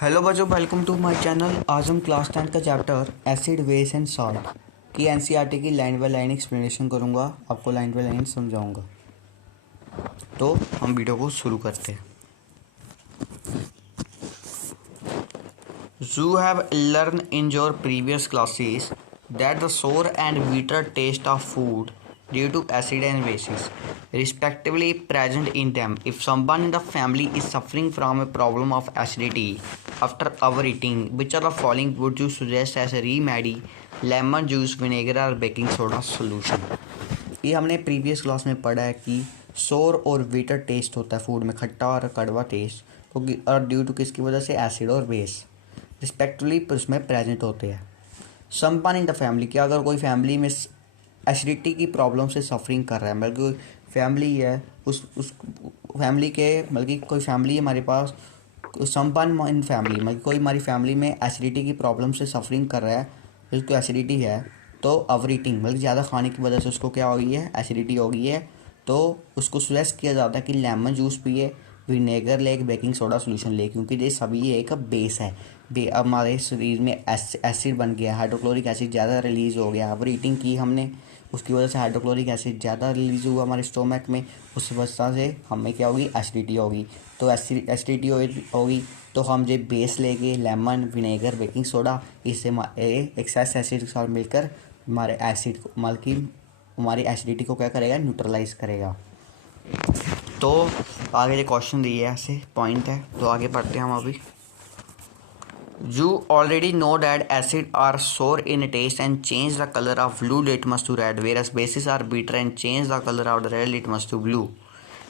Hello बच्चों, welcome to my channel. आज हम क्लास 10 का chapter acid base and salt की एनसीईआरटी की लाइन बाय लाइन एक्सप्लेनेशन करूंगा। आपको लाइन बाय लाइन समझाऊंगा। तो हम वीडियो को शुरू करते हैं। You have learned in your previous classes that the sour and bitter taste of food due to acid and bases respectively present in them. If someone in the family is suffering from a problem of acidity after overeating, which are the following would you suggest as a remedy? Lemon juice, vinegar or baking soda solution। ये हमने previous class में पढ़ा है कि सोर और beater test होता है फूड में, खट्टा और कड़वा टेस्ट, क्योंकि और ड्यू टू किसकी वजह से, एसिड और बेस रिस्पेक्टिवली उसमें प्रेजेंट होते हैं। समवन इन द फैमिली, क्या अगर कोई फैमिली में एसिडिटी की प्रॉब्लम से सफरिंग कर रहा है, मतलब कोई फैमिली है, उस फैमिली के बल्कि कोई फैमिली है हमारे पास, समवन इन फैमिली मतलब कोई हमारी फैमिली में एसिडिटी की प्रॉब्लम से सफरिंग कर रहा है, जिसको एसिडिटी है, तो ओवर ईटिंग मतलब ज़्यादा खाने की वजह से उसको क्या हो गई है, एसिडिटी हो गई है, तो उसको सजेस्ट किया जाता है कि लेमन जूस पिए, विनेगर ले, बेकिंग सोडा सोल्यूशन ले, क्योंकि ये सभी एक बेस है। अब हमारे शरीर में एसिड बन गया, हाइड्रोक्लोरिक एसिड ज़्यादा रिलीज़ हो गया, ओवर ईटिंग की हमने, उसकी वजह से हाइड्रोक्लोरिक एसिड ज़्यादा रिलीज़ हुआ हमारे स्टोमक में, उस वजह से हमें क्या होगी, एसिडिटी होगी। तो एसिडिटी होगी तो हम जो बेस लेके लेमन, विनेगर, बेकिंग सोडा, इससे एक्सेस एसिड के साथ मिलकर हमारे एसिड को बल्कि हमारी एसिडिटी को क्या करेगा, न्यूट्रलाइज करेगा। तो आगे जो क्वेश्चन दिए है ऐसे पॉइंट है, तो आगे पढ़ते हैं हम अभी। You already know that acid are sour in taste and change the color of blue litmus to red, whereas bases are bitter and change the color of the red litmus to blue।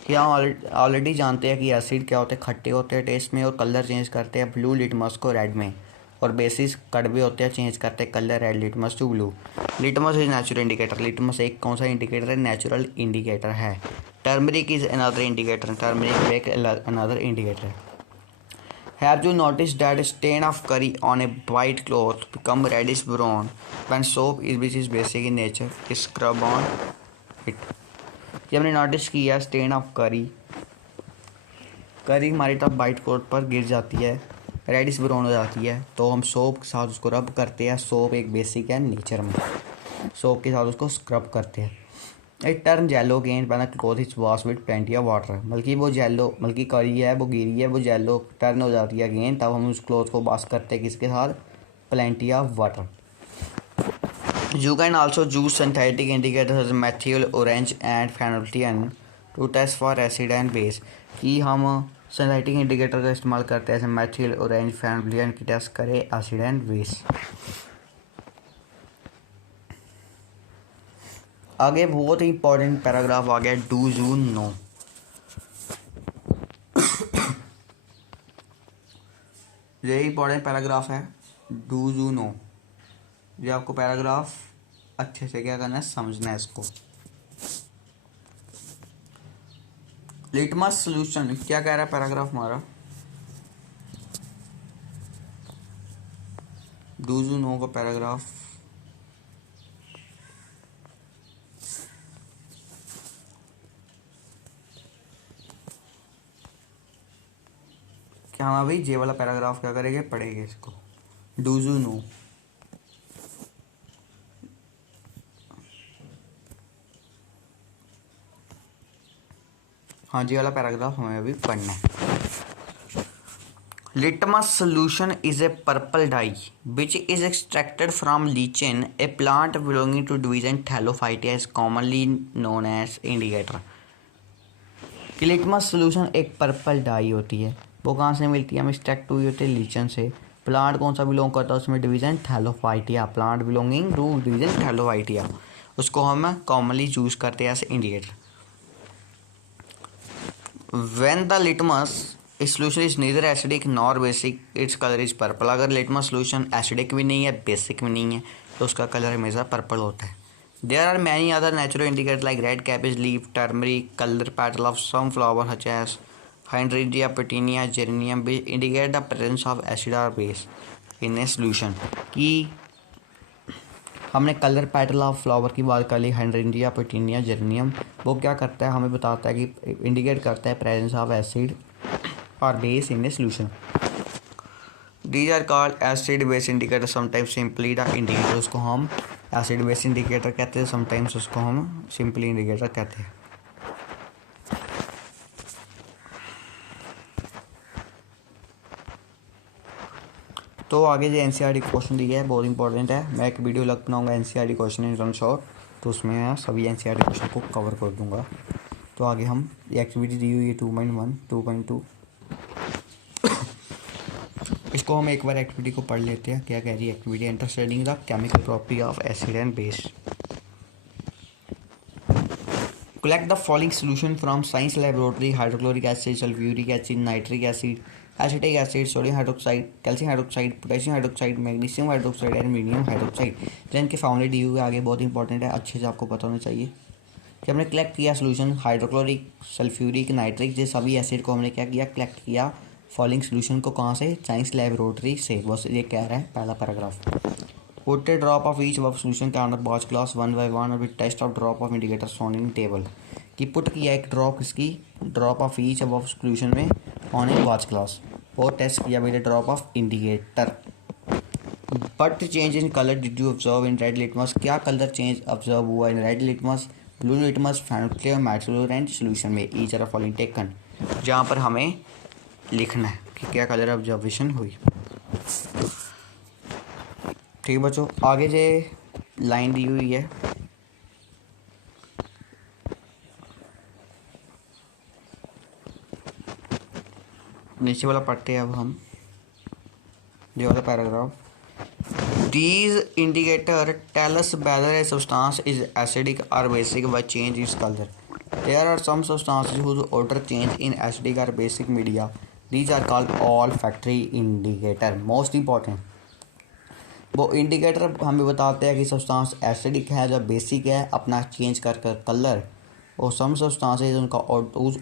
कि हम already जानते हैं कि acid क्या होते हैं, खट्टे होते हैं टेस्ट में और कलर चेंज करते हैं ब्लू लिटमस को रेड में, और बेसिस कड़वे होते हैं, चेंज करते हैं colour red litmus to blue. Litmus is natural indicator, litmus एक कौन सा इंडिकेटर है, नेचुरल इंडिकेटर है। Turmeric is another indicator, turmeric एक अनदर इंडिकेटर है। Have you noticed that a stain of curry on a white cloth become reddish brown when soap is which is basic in nature is scrub on it? ये हमने notice किया, stand of करी हमारी तब white cloth पर गिर जाती है, रेडिश ब्राउन हो जाती है, तो हम सोप के साथ उसको रब करते हैं। सोप एक बेसिक है नेचर में, सोप के साथ उसको स्क्रब करते हैं। It turn yellow again when the cloth is wash with plenty of water, बल्कि वो येलो बल्कि करी है वो गिरी है, वो येलो टर्न हो जाती है अगेन, तब हम उस क्लॉथ को वॉश करते हैं किसके साथ, plenty of water. You can also use synthetic indicators methyl, orange and phenolphthalein to test for acid and base, कि हम सिंथेटिक इंडिकेटर का इस्तेमाल करते हैं, जैसे मैथियल, ऑरेंज, फेनोल्थियन की टेस्ट करें एसिड एंड बेस। आगे बहुत ही इंपॉर्टेंट पैराग्राफ आ गया, डू यू नो। यही इंपॉर्टेंट पैराग्राफ है, डू यू नो। ये आपको पैराग्राफ अच्छे से क्या करना है, समझना है इसको। लिटमस सोल्यूशन क्या कह रहा है पैराग्राफ हमारा, डू यू नो का पैराग्राफ। क्या हम अभी ये वाला पैराग्राफ क्या करेंगे, पढ़ेंगे इसको, डू यू नो। हाँ जी, वाला पैराग्राफ हमें अभी पढ़ना है। Litmus solution is a purple dye which is extracted from lichen, a plant belonging to division thallophyta, is commonly known as indicator. कि लिटमस सोल्यूशन एक पर्पल डाई होती है, वो कहाँ से मिलती है, हमें एक्सट्रैक्ट हुई होती है लीचन से। प्लांट कौन सा बिलोंग करता है उसमें, division thallophyta, plant belonging to division thallophyta, उसको हम कॉमनली यूज करते हैं as indicator. When the litmus solution is neither acidic nor basic, its color is purple। अगर लिटमस सोल्यूशन एसिडिक भी नहीं है, बेसिक भी नहीं है, तो उसका कलर हमेशा पर्पल होता है। There are many other natural indicators like red cabbage leaf, turmeric, color petal of some flower such as hydrangea, petunia, geranium, which indicate the presence of acid or base in a solution। कि हमने colour petal of flower की बात कर ली, hydrangea, petunia, geranium, वो क्या करता है, हमें बताता है कि इंडिकेट करता है प्रेजेंस ऑफ एसिड और base in a solution. These are called acid base indicator, sometimes simply the indicator, उसको हम acid base indicator कहते हैं, sometimes उसको हम simply indicator कहते हैं। तो आगे जो एनसीईआरटी क्वेश्चन दिया है बहुत इंपॉर्टेंट है। मैं एक वीडियो लग बनाऊँगा NCERT question in one shot, तो उसमें मैं सभी एनसीईआरटी क्वेश्चन को कवर कर दूंगा। तो आगे हम ये एक्टिविटी दी हुई है 2.1 2.2, इसको हम एक बार एक्टिविटी को पढ़ लेते हैं। क्या कह रही है activity? Understanding the chemical property of acid and base. Collect the following solution from science laboratory: hydrochloric acid, sulfuric acid, nitric acid, acetic acid, sodium hydroxide, calcium hydroxide, potassium hydroxide, magnesium hydroxide, aluminium hydroxide। जिनके फॉर्मूले दी हुई आगे बहुत important है, अच्छे से आपको पता होना चाहिए कि हमने कलेक्ट किया सोल्यूशन हाइड्रोक्लोरिक, सल्फ्यूरिक, नाइट्रिक, ये सभी एसिड को हमने क्या किया, कलेक्ट किया फॉलोइंग सोल्यूशन को। कहाँ से? साइंस लेबोरेटरी से। बस ये कह रहा है पहला paragraph. Put a drop of each above solution can under batch class 1 by 1 और with test of drop of indicator shown in table। कि पुट किया एक ड्रॉप इसकी, drop of each above solution में ऑन इन batch class, और test किया with drop of indicator. But change in colour did you observe in red litmus? क्या colour change observe हुआ in red litmus, blue litmus, फेनोक्लियर, methyl orange solution में? Each are following taken, जहाँ पर हमें लिखना है कि क्या कलर ऑब्जर्वेशन हुई। ठीक है बच्चों, आगे जो लाइन दी हुई है नीचे वाला पढ़ते हैं अब हम, ये वाला paragraph. These indicator tell us whether a substance is acidic और basic by change its colour. There are some substances whose order change in acidic और basic media, these are called olfactory indicator. Most important, वो indicator हमें बताते हैं कि substance acidic है या basic है, अपना चेंज कर कलर, और सम सब्सटेंसेस उनका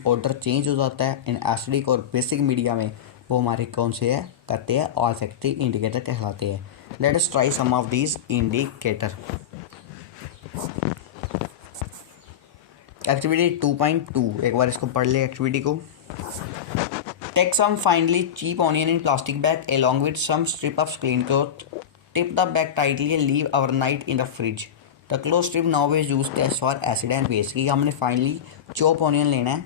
ऑर्डर चेंज हो जाता है इन एसिडिक और बेसिक मीडिया में, वो हमारे कौन से है कहते हैं? ऑल्फैक्टरी इंडिकेटर कहलाते हैं। Let us try some of these indicator. Activity 2.2, एक बार इसको पढ़ ले एक्टिविटी को। Take some finally cheap onion in plastic bag along with some strip of clean cloth, tip the bag tightly and leave overnight in the fridge। The cloth strip now is used to test for acid and base। कि हमने finally chop onion लेना है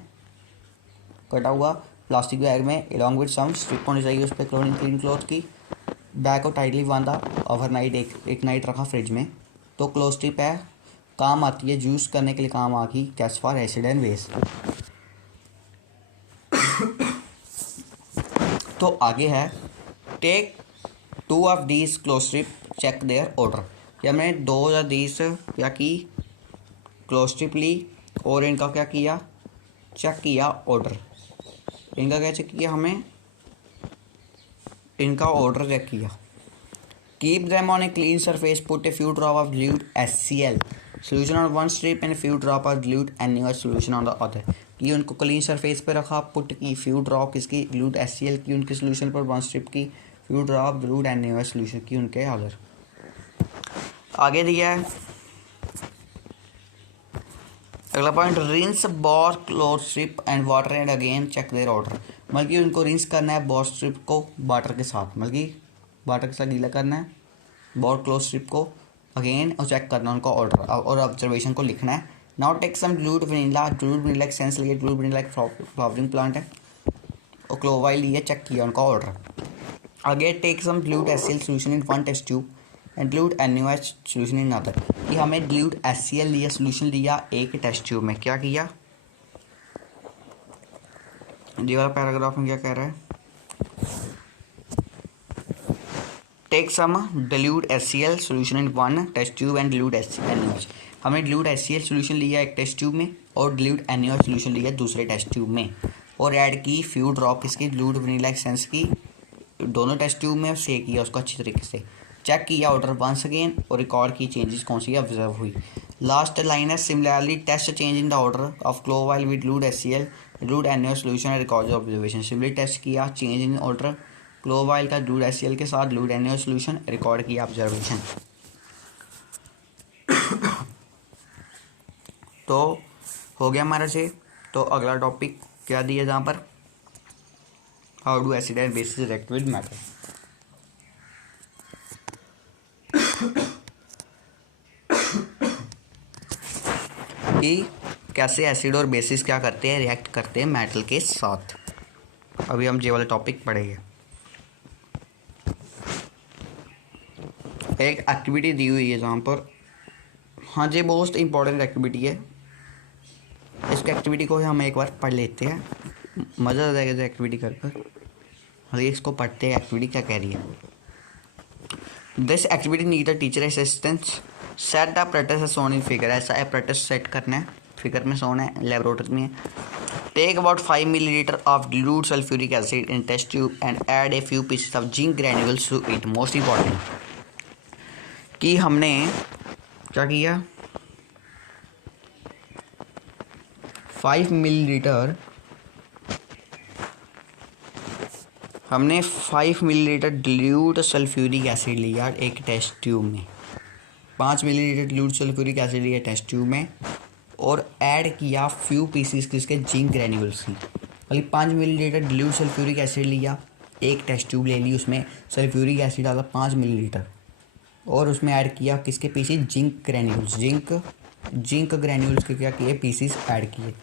कटा हुआ plastic bag में, along with some strip होनी चाहिए उस पर क्लीन क्लॉथ की। बैग को टाइटली बांधा, ओवरनाइट एक नाइट रखा फ्रिज में, तो क्लोथ स्ट्रिप है, काम आती है, यूज़ करने के लिए काम आ गई, test for acid and base. तो आगे है take 2 of these cloth strip, check their odour. कि हमने 2 या दीज क्या की, क्लोथ स्ट्रिप ली और इनका क्या किया, चेक किया ऑर्डर। इनका क्या चेक किया हमें, इनका ऑर्डर चेक किया। Keep them on a clean surface, put a few drop of dilute HCl solution on one strip and few drop of dilute NaOH solution on the other। कि उनको clean surface पे रखा, put की few drop किसकी, dilute HCl की उनके solution पर, one strip की, few drop dilute NaOH solution की उनके अदर। आगे दिया है अगला point, rinse both cloth strip and water and again check their odour. मतलब कि उनको रिंस करना है बोर स्ट्रिप को वाटर के साथ, मतलब कि वाटर के साथ गीला करना है बोर क्लोथ स्ट्रिप को अगेन, और चेक करना उनका ऑर्डर और ऑब्जर्वेशन को लिखना है। Now take some dilute vanilla, dilute vanilla essence लिए, dilute vanilla एक फ्लावरिंग प्लांट है, और क्लोवाइल लिए, चेक किया उनका ऑर्डर। आगे take some dilute HCl solution in one test tube and dilute NaOH solution in other. कि हमें dilute HCl लिया, सोल्यूशन लिया एक टेस्ट ट्यूब में, क्या किया, ये वाला पैराग्राफ में क्या कह रहा है, take some dilute HCl solution in one test tube and dilute NaOH। हमने dilute HCl सोल्यूशन लिया एक टेस्ट ट्यूब में और dilute NaOH सोल्यूशन लिया दूसरे टेस्ट ट्यूब में, और ऐड की फ्यू ड्रॉप किसकी, dilute vanilla एसेंस की दोनों टेस्ट ट्यूब में, और सेक किया उसको अच्छी तरीके से, चेक किया ऑर्डर वंस अगेन, और रिकॉर्ड की चेंजेस कौन सी ऑब्जर्व हुई। लास्ट लाइन है similarly test change in the order of clove oil with dilute HCl dilute NaOH solution and record observation. Similarly test किया चेंज इन ऑर्डर क्लोवाइल का dilute HCl के साथ dilute NaOH सोल्यूशन, रिकॉर्ड किया observation. तो हो गया हमारा से। तो अगला टॉपिक क्या दिया जहाँ पर, how do acid and bases react with matter. कि कैसे एसिड और बेसिस क्या करते हैं, रिएक्ट करते हैं मेटल के साथ। अभी हम ये वाला टॉपिक पढ़ेंगे। एक एक्टिविटी दी हुई है जहाँ पर, हाँ जी, मोस्ट इम्पॉर्टेंट एक्टिविटी है। इस एक्टिविटी को हम एक बार पढ़ लेते हैं, मज़ा आ जाएगा एक्टिविटी कर कर। अरे इसको पढ़ते हैं, एक्टिविटी क्या कह रही है। This activity need a teacher assistance. Set the apparatus as shown in figure। ऐसा apparatus सेट करना है, फिगर में सोना है, लेबोरेटरी में। Take about 5 milliliter of dilute sulfuric acid in test tube and add a few pieces of zinc granules to it। Most important कि हमने क्या किया, 5 मिलीलीटर, हमने 5 मिलीलीटर डिल्यूट सल्फ्यूरिक एसिड लिया एक टेस्ट ट्यूब में। 5 मिलीलीटर डिल्यूट सल्फ्यूरिक एसिड लिया test tube में और ऐड किया फ्यू पीसीस किसके, जिंक ग्रैन्यूल्स की। मतलब 5 मिलीलीटर डिल्यूट सल्फ्यूरिक एसिड लिया, एक टेस्ट ट्यूब ले ली, उसमें सल्फ्यूरिक एसिड डाला 5 मिलीलीटर और उसमें ऐड किया किसके pieces, zinc granules. Zinc granules के क्या किए, पीसीस ऐड किए।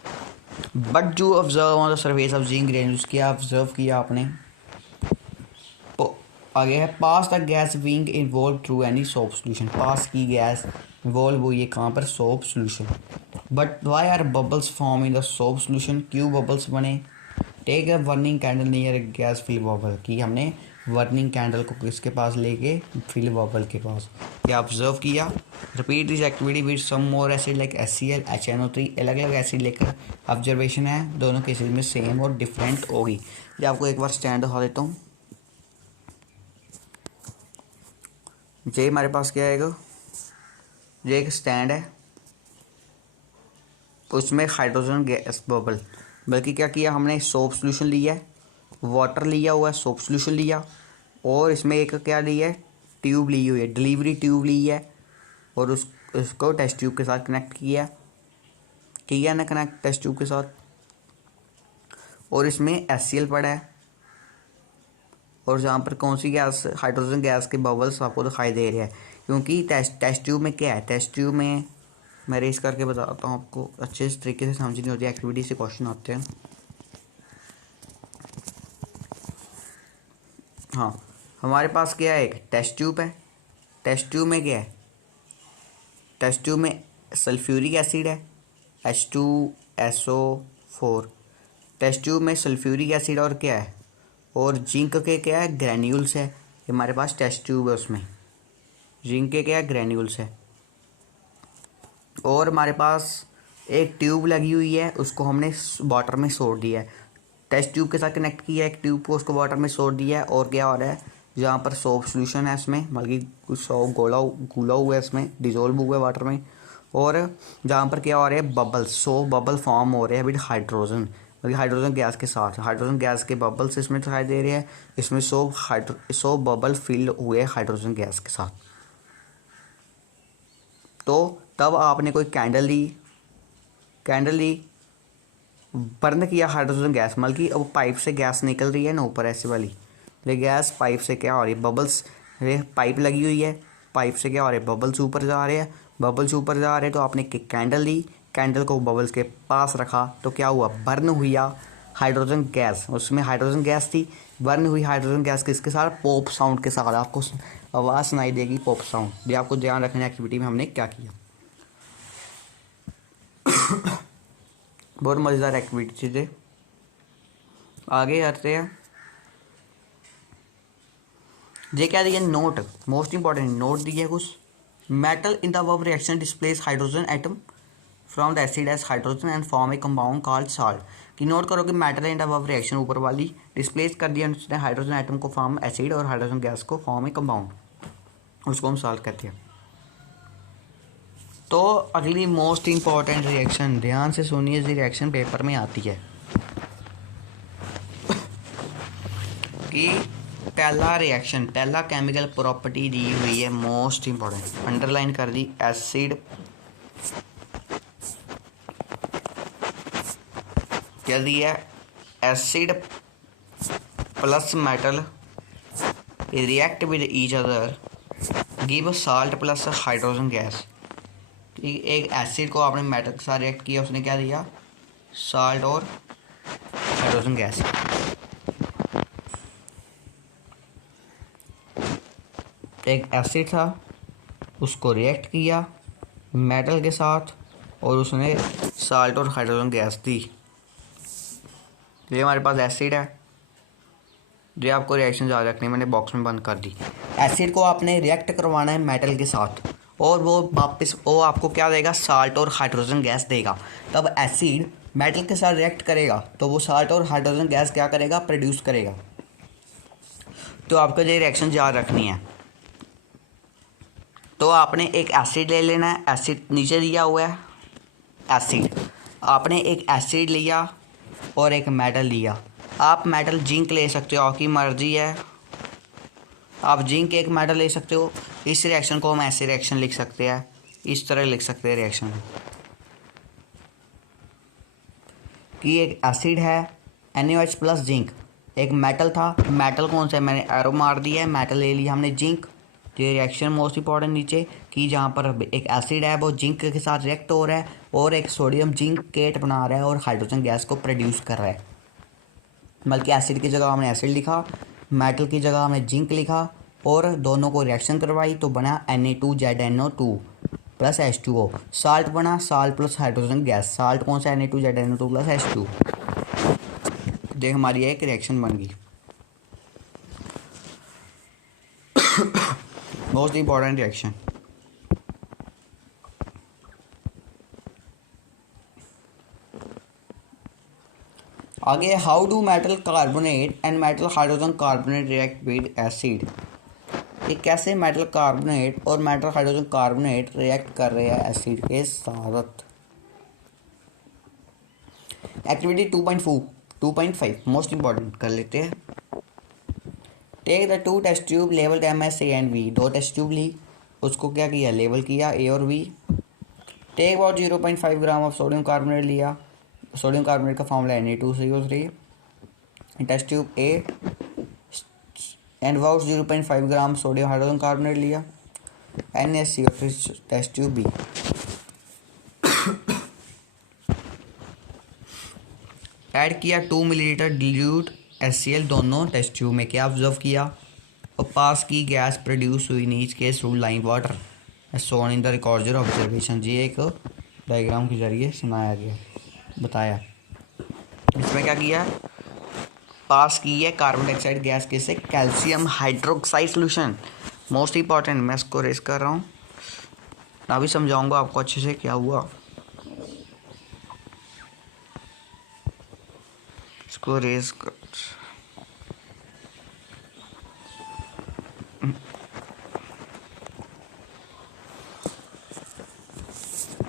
बट जो observe on the surface of zinc granules, क्या ऑब्जर्व किया आपने, आगे है pass the gas being involve through any soap solution. Pass की गैस इन्वॉल्व हुई है कहाँ पर, soap solution. But why are bubbles form in the soap solution, क्यों बबल्स बने। Take a burning candle near gas fill bubble, कि हमने burning candle को किसके पास लेके, फिल बबल के पास। क्या ऑब्जर्व किया। Repeat this activity with some more acid like HCl, HNO3। अलग अलग एसिड लेकर ऑब्जर्वेशन है, दोनों केसेस में सेम और डिफरेंट होगी। ये आपको एक बार स्टैंड दिखा देता हूँ। ये हमारे पास क्या आएगा, ये एक स्टैंड है, उसमें हाइड्रोजन गैस बबल, बल्कि क्या किया हमने, सोप सॉल्यूशन लिया है, वाटर लिया हुआ है, सोप सॉल्यूशन लिया और इसमें एक क्या लिया है, ट्यूब ली हुई है, डिलीवरी ट्यूब ली है और उसको टेस्ट ट्यूब के साथ कनेक्ट किया ना कनेक्ट टेस्ट ट्यूब के साथ। और इसमें HCl पड़ा है और जहाँ पर कौन सी गैस, हाइड्रोजन गैस के बबल्स आपको दिखाई दे रहे हैं, क्योंकि टेस्ट ट्यूब में क्या है, टेस्ट ट्यूब में मैं रेस करके बताता हूँ आपको, अच्छे तरीके से समझ नहीं होती, एक्टिविटी से क्वेश्चन आते हैं। हाँ, हमारे पास क्या है, एक टेस्ट ट्यूब है, टेस्ट ट्यूब में क्या है, टेस्ट ट्यूब में सल्फ्यूरिक एसिड है H2SO4। टेस्ट ट्यूब में सल्फ्यूरिक एसिड और क्या है, और जिंक के क्या है, ग्रैन्यूल्स है। हमारे पास टेस्ट ट्यूब है, उसमें जिंक के क्या है, ग्रैन्यूल्स है। और हमारे पास एक ट्यूब लगी हुई है, उसको हमने वाटर में छोड़ दिया है, टेस्ट ट्यूब के साथ कनेक्ट किया है एक ट्यूब को, उसको वाटर में छोड़ दिया है। और क्या हो रहा है, जहाँ पर सोप सोल्यूशन है इसमें, बल्कि कुछ सोप घुला हुआ है इसमें, डिजोल्व हुआ है वाटर में। और जहाँ पर क्या हो रहा है, बबल्स, सोप बबल फॉर्म हो रहे हैं विद हाइड्रोजन, बल्कि हाइड्रोजन गैस के साथ, हाइड्रोजन गैस के बबल्स इसमें दिखाई दे रहे हैं। इसमें सोप बबल फिल हुए हाइड्रोजन गैस के साथ। तो तब आपने कोई कैंडल ली, बर्न किया हाइड्रोजन गैस, बल्कि अब पाइप से गैस निकल रही है ना ऊपर ऐसे वाली, ये गैस पाइप से क्या हो रही है, बबल्स, पाइप लगी हुई है, पाइप से क्या हो रहा है, बबल्स ऊपर जा रहे हैं, बबल्स ऊपर जा रहे हैं। तो आपने कैंडल ली, कैंडल को बबल्स के पास रखा, तो क्या हुआ, बर्न हुआ हाइड्रोजन गैस, उसमें हाइड्रोजन गैस थी, बर्न हुई हाइड्रोजन गैस किसके साथ, पॉप साउंड के साथ। आपको आवाज़ सुनाई देगी, पॉप साउंड। ये आपको ध्यान रखना एक्टिविटी में हमने क्या किया। बहुत मज़ेदार एक्टिविटी थी। आगे आते हैं, ये क्या दिया, नोट, मोस्ट इंपॉर्टेंट नोट दिया है कुछ। Metal in the above reaction displace hydrogen atom from the acid as hydrogen and form a compound called salt. कि नोट करो कि metal in the above reaction, ऊपर वाली डिस्प्लेस कर दिया उसने हाइड्रोजन एटम को फॉर्म एसिड और हाइड्रोजन गैस को फॉर्म ए कंपाउंड, उसको हम साल्ट कहते हैं। तो अगली मोस्ट इंपॉर्टेंट रिएक्शन, ध्यान से सुनिए, ये रिएक्शन पेपर में आती है कि पहला रिएक्शन, पहला केमिकल प्रॉपर्टी दी हुई है, मोस्ट इंपॉर्टेंट, अंडरलाइन कर दी, एसिड क्या दिया, acid plus metal react with each other give salt plus hydrogen gas. कि एक एसिड को आपने मेटल के साथ रिएक्ट किया, उसने क्या दिया, साल्ट और हाइड्रोजन गैस। एक एसिड था, उसको रिएक्ट किया मेटल के साथ और उसने साल्ट और हाइड्रोजन गैस दी। ये हमारे पास एसिड है, ये आपको रिएक्शन याद रखनी, मैंने बॉक्स में बंद कर दी। एसिड को आपने रिएक्ट करवाना है मेटल के साथ और वो वापस वो आपको क्या देगा, साल्ट और हाइड्रोजन गैस देगा। तब एसिड मेटल के साथ रिएक्ट करेगा तो वो साल्ट और हाइड्रोजन गैस क्या करेगा, प्रोड्यूस करेगा। तो आपको ये रिएक्शन याद रखनी है। तो आपने एक एसिड ले लेना है, एसिड नीचे दिया हुआ है एसिड, आपने एक एसिड लिया और एक मेटल लिया। आप मेटल जिंक ले सकते हो, आपकी मर्जी है, आप जिंक एक मेटल ले सकते हो। इस रिएक्शन को हम ऐसे रिएक्शन लिख सकते हैं, इस तरह लिख सकते हैं रिएक्शन कि एक एसिड है NaOH प्लस जिंक, एक मेटल था, मेटल कौन सा है, मैंने एरो मार दिया है, मेटल ले लिया हमने जिंक। तो ये रिएक्शन मोस्ट इंपॉर्टेंट नीचे कि जहाँ पर एक एसिड है वो जिंक के साथ रिएक्ट हो रहा है और एक सोडियम जिंक केट बना रहा है और हाइड्रोजन गैस को प्रोड्यूस कर रहा है। बल्कि एसिड की जगह हमने एसिड लिखा, मेटल की जगह हमने जिंक लिखा और दोनों को रिएक्शन करवाई तो बना Na2ZNO2 प्लस H2O। साल्ट बना, salt plus hydrogen gas, salt कौन सा, Na2ZNO2 प्लस H2। देख हमारी एक रिएक्शन बन गई। Most important reaction. आगे, how do metal carbonate and metal hydrogen carbonate react with acid. ये कैसे मेटल कार्बोनेट और मेटल हाइड्रोजन कार्बोनेट रिएक्ट कर रहे हैं एसिड के साथ। एक्टिविटी 2.5 मोस्ट इंपॉर्टेंट कर लेते हैं। Take the two test tube labelled MS A and B। दो टेस्ट ट्यूब ली, उसको क्या किया, लेवल किया A और B। Take about 0.5 gram of sodium carbonate लिया, सोडियम कार्बोनेट का formula Na2CO3। Test tube A and about 0.5 gram sodium hydrogen carbonate लिया NaCO3। Test tube B। Add किया 2 मिलीलीटर डिल्यूट HCl दोनों टेस्ट ट्यूब में, क्या observe किया, और पास की गैस प्रोड्यूस हुई नीच के through lime water shown in the recorder observation. जी एक डायग्राम के जरिए सुनाया गया, बताया। इसमें क्या किया, पास की है कार्बन डाइऑक्साइड गैस किससे, calcium hydroxide solution. Most important, मैं इसको रेस कर रहा हूँ, अभी समझाऊंगा आपको अच्छे से क्या हुआ। इसको रेस कर,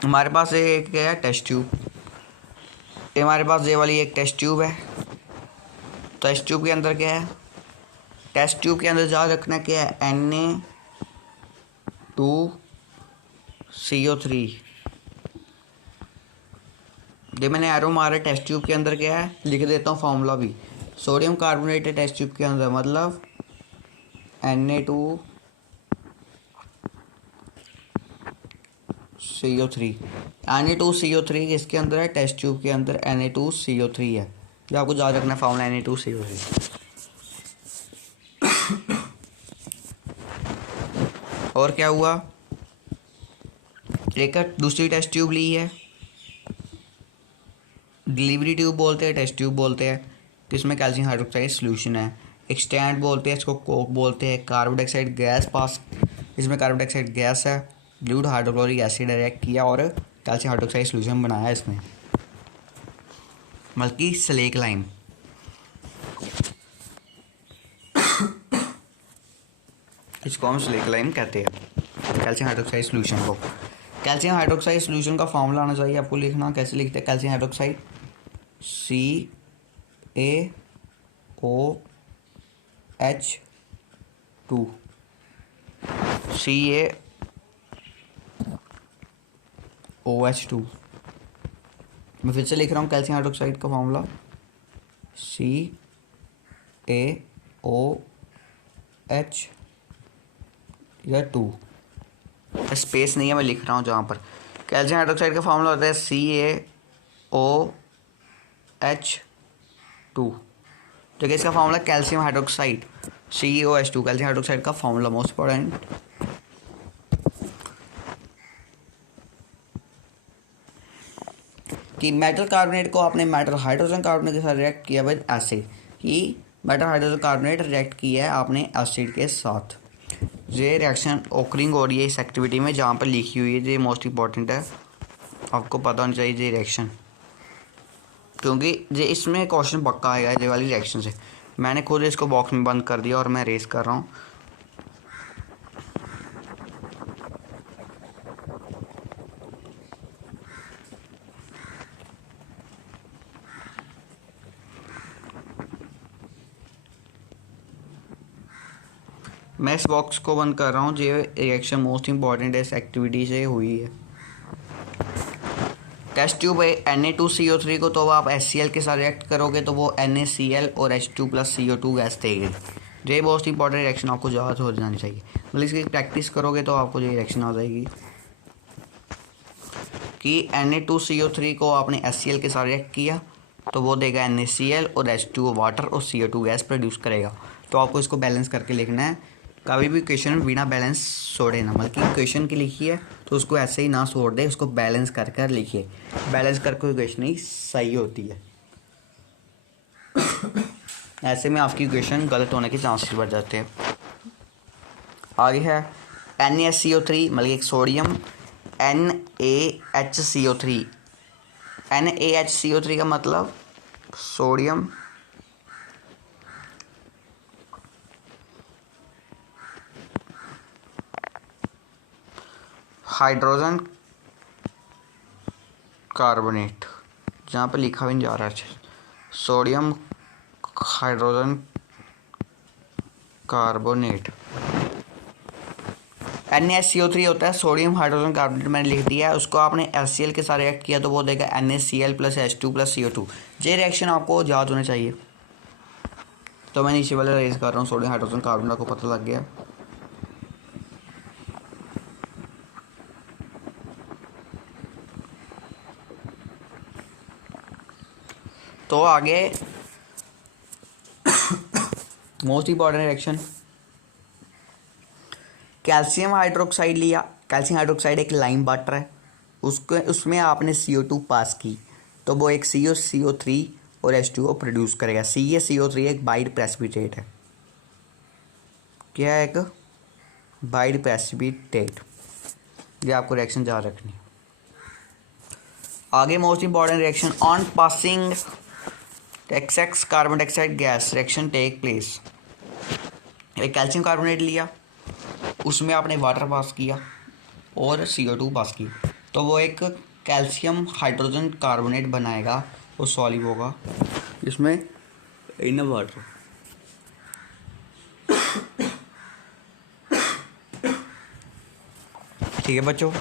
हमारे पास एक क्या है, टेस्ट ट्यूब। हमारे पास ये वाली एक टेस्ट ट्यूब है। टेस्ट ट्यूब के अंदर क्या है, टेस्ट ट्यूब के अंदर याद रखना क्या है, Na2CO3। ये मैंने एरो मारा, टेस्ट ट्यूब के अंदर क्या है, लिख देता हूँ फॉर्मूला भी। सोडियम कार्बोनेट है टेस्ट ट्यूब के अंदर, मतलब Na2CO3। Na2CO3 किसके अंदर है, टेस्ट ट्यूब के अंदर Na2CO3 है। ये आपको याद रखना है फॉर्मूला Na2CO3। और क्या हुआ, एक दूसरी टेस्ट ट्यूब ली है, डिलीवरी ट्यूब बोलते हैं, टेस्ट ट्यूब बोलते हैं, जिसमें कैल्शियम हाइड्रोक्साइड सोल्यूशन है। एक स्टैंड बोलते हैं, इसको कोक बोलते हैं। कार्बन डाइऑक्साइड गैस पास, इसमें कार्बन डाइऑक्साइड गैस है, ब्लूड हाइड्रोक्लोरिक एसिड रिएक्ट किया और कैल्शियम हाइड्रोक्साइड सोल्यूशन बनाया इसमें, बल्कि स्लेक लाइम। इसको हम स्लेक लाइम कहते हैं, कैल्शियम हाइड्रोक्साइड सोल्यूशन को। कैल्शियम हाइड्रोक्साइड सोल्यूशन का फॉर्मूला आना चाहिए आपको, लिखना कैसे लिखते हैं कैल्शियम हाइड्रोक्साइड, CaOH2, CaOH2। मैं फिर से लिख रहा हूँ कैल्शियम हाइड्रोक्साइड का फॉर्मूला CaOH2, स्पेस नहीं है, मैं लिख रहा हूँ जहाँ पर कैल्शियम हाइड्रोक्साइड का फॉर्मूला होता है CaOH2। तो क्या इसका formula calcium hydroxide CaOH2, calcium hydroxide का फॉर्मूला मोस्ट इंपॉर्टेंट। कि मेटल कार्बोनेट को आपने मेटल हाइड्रोजन कार्बोनेट के साथ रिएक्ट किया विद एसिड, कि मेटल हाइड्रोजन कार्बोनेट रिएक्ट किया है आपने एसिड के साथ। ये रिएक्शन ओकरिंग हो रही है इस एक्टिविटी में जहाँ पर लिखी हुई है, ये मोस्ट इंपॉर्टेंट है, आपको पता होना चाहिए ये रिएक्शन, क्योंकि ये इसमें क्वेश्चन पक्का आएगा ये वाली रिएक्शन से। मैंने खुद इसको बॉक्स में बंद कर दिया और मैं रेस कर रहा हूँ। मैं इस बॉक्स को बंद कर रहा हूँ। ये रिएक्शन मोस्ट इंपॉर्टेंट है, इस एक्टिविटी से हुई है। टेस्ट ट्यूब है Na2CO3 को, तो आप HCl के साथ रिएक्ट करोगे तो वो NaCl और H2+CO2 गैस देगी। ये मोस्ट इंपॉर्टेंट रिएक्शन आपको याद हो जानी चाहिए, मतलब इसकी प्रैक्टिस करोगे तो आपको ये रिएक्शन आ जाएगी कि Na2CO3 को आपने HCl के साथ रिएक्ट किया तो वो देगा NaCl और H2O वाटर और CO2 गैस प्रोड्यूस करेगा। तो आपको इसको बैलेंस करके लिखना है। कभी भी क्वेश्चन में बिना बैलेंस छोड़े ना, मतलब कि क्वेश्चन की लिखी है तो उसको ऐसे ही ना छोड़ दे, उसको बैलेंस कर कर लिखिए। बैलेंस करके क्वेश्चन ही सही होती है, ऐसे में आपकी क्वेश्चन गलत होने के चांसेस बढ़ जाते हैं। आगे है NaCO3, मतलब एक सोडियम NaHCO3। NaHCO3 का मतलब सोडियम हाइड्रोजन कार्बोनेट, जहाँ पे लिखा भी नहीं जा रहा है, सोडियम हाइड्रोजन कार्बोनेट। NaCO3 होता है सोडियम हाइड्रोजन कार्बोनेट, मैंने लिख दिया है। उसको आपने HCl के साथ रिएक्ट किया तो वो देगा NaCl+H2+CO2। ये रिएक्शन आपको याद होने चाहिए। तो मैं नीचे वाले रेज कर रहा हूँ, सोडियम हाइड्रोजन कार्बोनेट को पता लग गया। तो आगे most important reaction, calcium hydroxide लिया। कैल्शियम हाइड्रोक्साइड एक लाइम वाटर है, उसमें आपने CO2 पास की तो वो एक CO3 और H2O प्रोड्यूस करेगा। CaCO3 एक बाइड प्रेसिपिटेट है। क्या है? एक बाइड प्रेसिपिटेट। ये आपको रिएक्शन याद रखनी है। आगे most important reaction, on passing XX carbon dioxide gas reaction take place. एक कैल्शियम कार्बोनेट लिया, उसमें आपने वाटर पास किया और CO2 पास की तो वो एक कैल्शियम हाइड्रोजन कार्बोनेट बनाएगा, वो सॉल्यूट होगा इसमें इन वाटर। ठीक है बच्चों,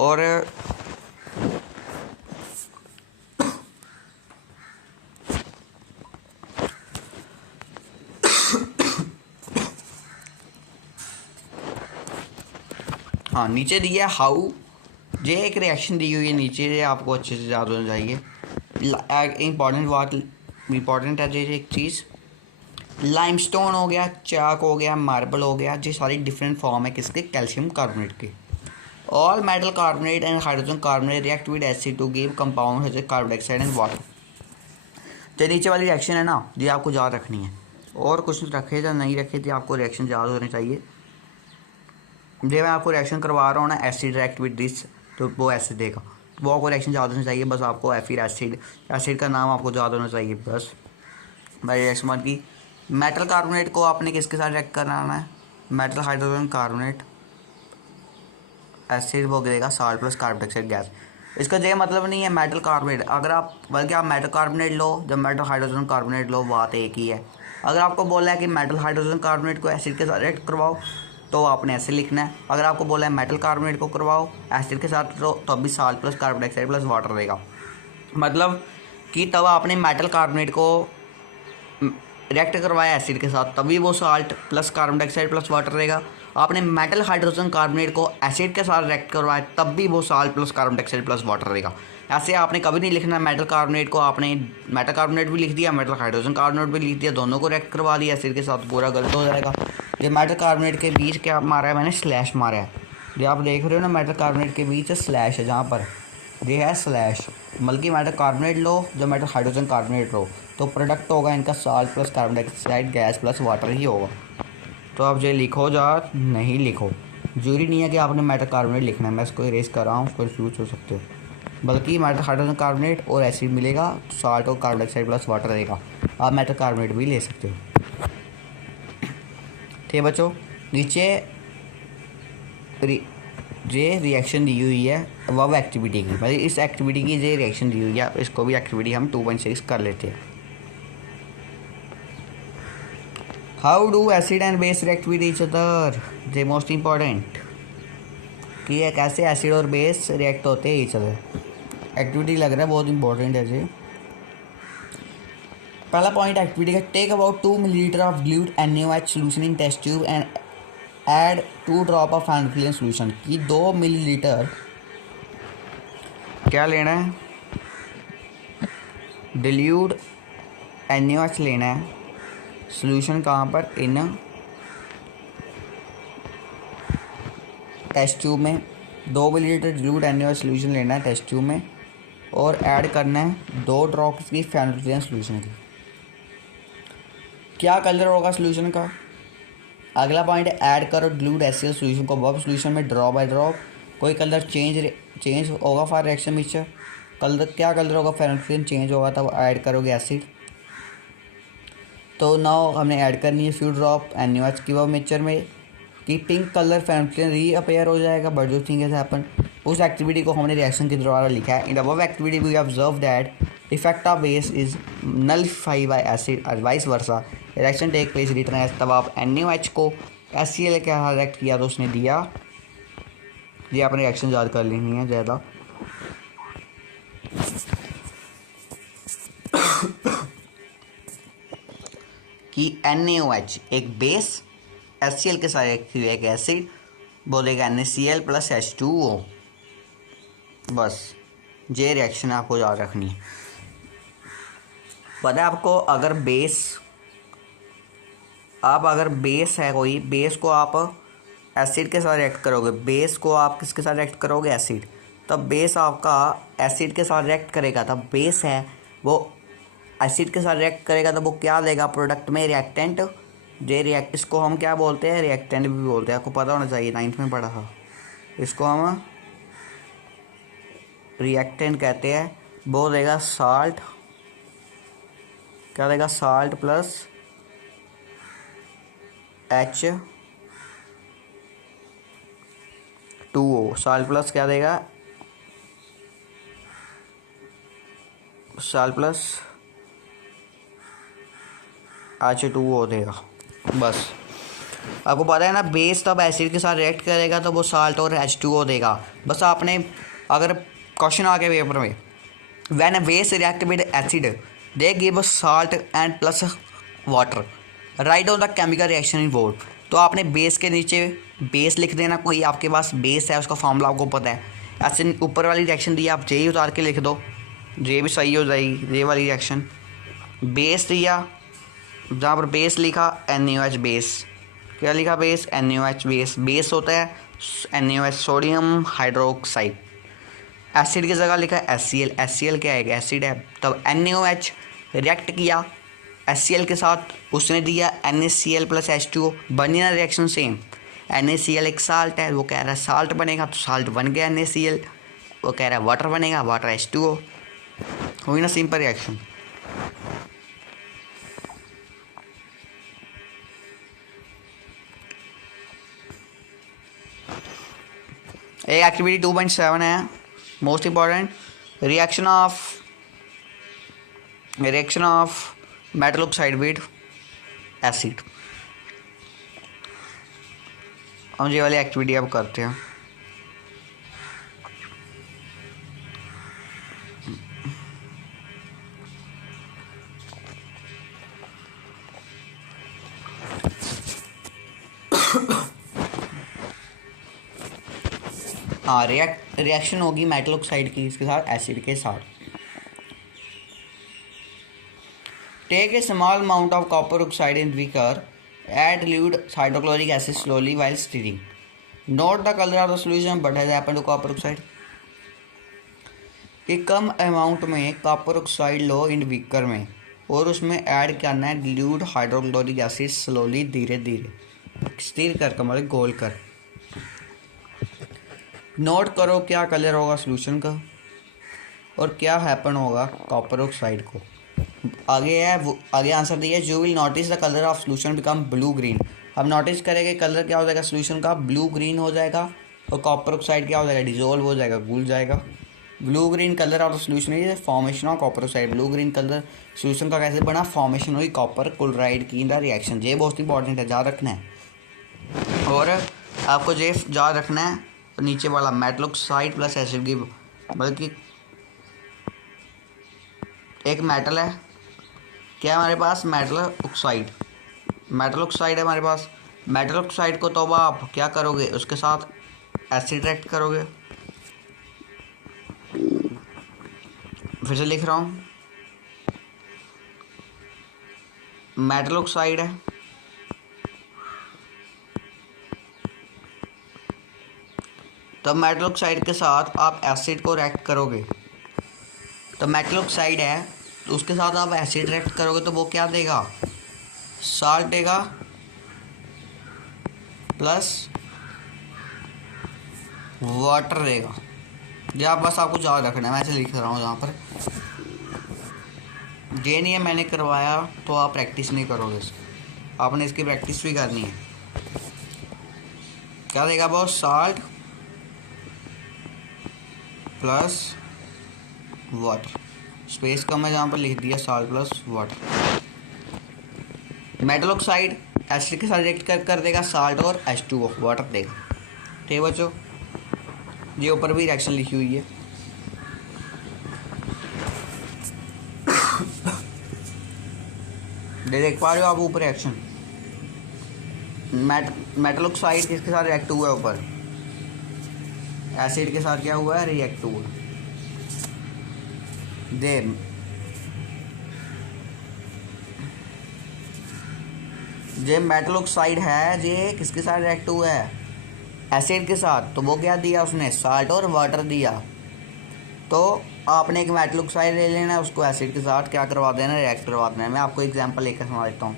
और हाँ नीचे दिया हाउ, ये एक रिएक्शन दी हुई है नीचे, ये आपको अच्छे से याद होना चाहिए। इंपॉर्टेंट है ये एक चीज़, लाइमस्टोन हो गया, चाक हो गया, मार्बल हो गया, ये सारी डिफरेंट फॉर्म है किसके? कैल्शियम कार्बोनेट के। All metal carbonate and hydrogen carbonate react with acid to give compound such as carbon dioxide and water. तो नीचे वाली रिएक्शन है ना, ये आपको याद रखनी है, और कुछ रखे या नहीं रखे तो आपको रिएक्शन याद होने चाहिए। जब मैं आपको रिएक्शन करवा रहा हूँ ना, एसिड रिएक्ट विद दिस, तो वो एसिड देगा, वो आपको रिएक्शन याद होना चाहिए। बस आपको फिर एसिड का नाम आपको याद होना चाहिए बस। भाई रिएक्शन की मेटल कार्बोनेट को आपने किसके साथ रिएक्ट कराना है? मेटल हाइड्रोजन कार्बोनेट एसिड, वो गिरेगा salt plus carbon dioxide gas. इसका ये मतलब नहीं है मेटल कार्बोनेट, अगर आप बल्कि आप मेटल कार्बोनेट लो जब मेटल हाइड्रोजन कार्बोनेट लो, बात एक ही है। अगर आपको बोला है कि मेटल हाइड्रोजन कार्बोनेट को एसिड के साथ रिएक्ट करवाओ तो आपने ऐसे लिखना है। अगर आपको बोला है मेटल कार्बोनेट को करवाओ एसिड के साथ तो अभी salt plus carbon dioxide plus water देगा, मतलब कि तब आपने मेटल कार्बोनेट को रिएक्ट करवाया एसिड के साथ तभी वो salt plus carbon dioxide plus water देगा। आपने मेटल हाइड्रोजन कार्बोनेट को एसिड के साथ रिएक्ट करवाया तब भी वो salt plus carbon dioxide plus water रहेगा। ऐसे आपने कभी नहीं लिखना मेटल कार्बोनेट को, आपने मेटल कार्बोनेट भी लिख दिया, मेटल हाइड्रोजन कार्बोनेट भी लिख दिया, दोनों को रिएक्ट करवा दिया एसिड के साथ, पूरा गलत हो जाएगा। ये मेटल कार्बोनेट के बीच क्या मारा है मैंने, स्लैश मारा है। जो आप देख रहे हो ना मेटल कार्बोनेट के बीच स्लैश है, जहाँ पर ये है स्लैश, बल्कि मेटल कार्बोनेट लो जो मेटल हाइड्रोजन कार्बोनेट लो तो प्रोडक्ट होगा इनका salt plus carbon dioxide gas plus water ही होगा। तो आप ये लिखो जा नहीं लिखो, जरूरी नहीं है कि आपने मेटल कार्बोनेट लिखना है, मैं इसको इरेज कर रहा हूँ, कन्फ्यूज हो सकते हो। बल्कि मेटल हाइड्रोजन कार्बोनेट और एसिड मिलेगा, साल्ट और कार्बन डाइऑक्साइड प्लस वाटर रहेगा। आप मेटल कार्बोनेट भी ले सकते हो। ठीक है बच्चों, नीचे ये रिएक्शन दी हुई है वह एक्टिविटी की, भाई इस एक्टिविटी की ये रिएक्शन दी हुई है, इसको भी एक्टिविटी हम 2.6 कर लेते हैं। How do acid and base react with each other, the most important कि ये कैसे एसिड और बेस रिएक्ट होते हैं ईच अदर। एक्टिविटी लग रहा है बहुत इंपॉर्टेंट है जी। पहला पॉइंट एक्टिविटी का, take about 2 millilitre of dilute NaOH solution in test tube and add 2 drop of phenolphthalein solution. कि 2 मिलीलीटर क्या लेना है, dilute NaOH लेना है, सोल्यूशन कहाँ पर, इन टेस्ट ट्यूब में। 2 मिलीलीटर dilute NaOH सोल्यूशन लेना है टेस्ट ट्यूब में और ऐड करना है 2 ड्रॉप्स की फैनोफिलिन सोल्यूशन की। क्या कलर होगा सोल्यूशन का, अगला पॉइंट है ऐड करो dilute HCl सोल्यूशन को वर्ब सोल्यूशन में ड्रॉप बाय ड्रॉप। कोई कलर चेंज होगा फॉर रिएक्शन मिक्सचर, कलर क्या कलर होगा, फैनोफिलिन चेंज होगा तब ऐड करोगे एसिड। तो नाउ हमने ऐड करनी है फ्यू ड्रॉप NaOH की वर्ब मिक्सचर में कि पिंक कलर फैनोफिलिन रीअपेयर हो जाएगा, बट जो थिंग हैज हैपन। उस एक्टिविटी को हमने रिएक्शन के द्वारा लिखा है। In the verb activity we observe that effect of base is nullify by acid और vice versa, reaction take place return as. तब आप NaOH को HCl के साथ रिएक्ट किया तो उसने दिया, ये आपने रिएक्शन याद कर लेनी है ज़्यादा। कि NaOH एक बेस HCl के साथ रिएक्ट हुआ एक एसिड, बोलेगा NaCl प्लस H2O। बस ये रिएक्शन आपको याद रखनी है। पता है आपको, अगर बेस है कोई, बेस को आप एसिड के साथ रिएक्ट करोगे, बेस को आप किसके साथ रिएक्ट करोगे, एसिड, तब बेस आपका एसिड के साथ रिएक्ट करेगा, तब बेस है वो एसिड के साथ रिएक्ट करेगा तो वो क्या देगा प्रोडक्ट में, रिएक्टेंट। इसको हम क्या बोलते हैं, रिएक्टेंट भी बोलते हैं, आपको पता होना चाहिए, 9th में पढ़ा था। इसको हम रिएक्टेंट कहते हैं। वो देगा साल्ट, क्या देगा, salt plus H2O, salt plus क्या देगा, साल्ट प्लस H2O देगा। बस आपको पता है ना, बेस तब एसिड के साथ रिएक्ट करेगा तो वो साल्ट और H2O देगा। बस आपने, अगर क्वेश्चन आ गया पेपर में, when a base react with acid they give salt and plus water, right on the chemical reaction in board. तो आपने बेस के नीचे बेस लिख देना, कोई आपके पास बेस है उसका फॉर्मूला आपको पता है, ऐसे ऊपर वाली रिएक्शन दी आप जे उतार के लिख दो, जे भी सही हो जाएगी। ये वाली रिएक्शन बेस दिया, जहाँ पर बेस लिखा NaOH बेस, क्या लिखा बेस, NaOH बेस, बेस होता है NaOH सोडियम हाइड्रोक्साइड। एसिड की जगह लिखा है HCl क्या है, एसिड है। तब NaOH रिएक्ट किया HCl के साथ, उसने दिया NaCl प्लस H2O, बनी ना रिएक्शन सेम। NaCl एक साल्ट है, वो कह रहा है साल्ट बनेगा तो साल्ट बन गया NaCl, वो कह रहा है वाटर बनेगा, वाटर H2O, हुई ना सिंपल रिएक्शन। एक एक्टिविटी 2.7 है most important, reaction of metal oxide with acid. हम ये वाली एक्टिविटी अब करते हैं। हाँ, रिएक्शन होगी मेटल ऑक्साइड की इसके साथ, एसिड के साथ। Take a small amount of copper oxide in beaker, add dilute hydrochloric acid slowly while stirring. Note the color of the solution but has happened to copper oxide. एक कम amount में copper oxide लो इन beaker में और उसमें add करना है dilute hydrochloric acid slowly, धीरे धीरे stir कर, मतलब घोल कर। नोट करो क्या कलर होगा सोल्यूशन का और क्या हैपन होगा कॉपर ऑक्साइड को। आगे है वो, आगे आंसर दिया, you will notice the colour of solution become blue green. अब नोटिस करेंगे कलर क्या हो जाएगा सोल्यूशन का, ब्लू ग्रीन हो जाएगा, और कॉपर ऑक्साइड क्या हो जाएगा, डिजोल्व हो जाएगा, घुल जाएगा। Blue green colour of the solution is formation of copper oxide. Blue green colour solution का कैसे बना, फॉर्मेशन हुई कॉपर क्लोराइड की इन द रिएक्शन। ये बहुत इंपॉर्टेंट है, याद रखना है। और आपको ये याद रखना है, तो नीचे वाला मेटल ऑक्साइड प्लस एसिड की, बल्कि एक मेटल है, क्या है हमारे पास, मेटल ऑक्साइड। मेटल ऑक्साइड है हमारे पास। मेटल ऑक्साइड को तो अब आप क्या करोगे, उसके साथ एसिड रिएक्ट करोगे। फिर से लिख रहा हूँ, मेटल ऑक्साइड है, तो मेटल ऑक्साइड के साथ आप एसिड को रिएक्ट करोगे। तो मेटल ऑक्साइड है तो उसके साथ आप एसिड रिएक्ट करोगे तो वो क्या देगा, साल्ट देगा प्लस वाटर देगा। ये आप बस आपको याद रखना है, मैं ऐसे लिख रहा हूँ यहाँ पर। ये नहीं है मैंने करवाया तो आप प्रैक्टिस नहीं करोगे इसकी, आपने इसकी प्रैक्टिस भी करनी है। क्या देगा base, salt plus water. Space कम है जहाँ पर लिख दिया salt plus water. Metal oxide acid के साथ रिएक्ट कर देगा साल्ट और H2O वाटर देगा। ठीक है बच्चों, ये ऊपर भी रिएक्शन लिखी हुई है। देख पा रहे हो आप ऊपर रिएक्शन, मेटल ऑक्साइड किसके साथ रिएक्ट हुआ है, ऊपर एसिड के साथ क्या हुआ है, रिएक्ट हुआ। दे जे मेटल ऑक्साइड है, ये किसके साथ रिएक्ट हुआ है, एसिड के साथ। तो वो क्या दिया उसने, साल्ट और वाटर दिया। तो आपने एक मेटल ऑक्साइड ले लेना है, उसको एसिड के साथ क्या करवा देना, रिएक्ट करवा देना है। मैं आपको एग्जांपल लेकर समझा देता हूँ।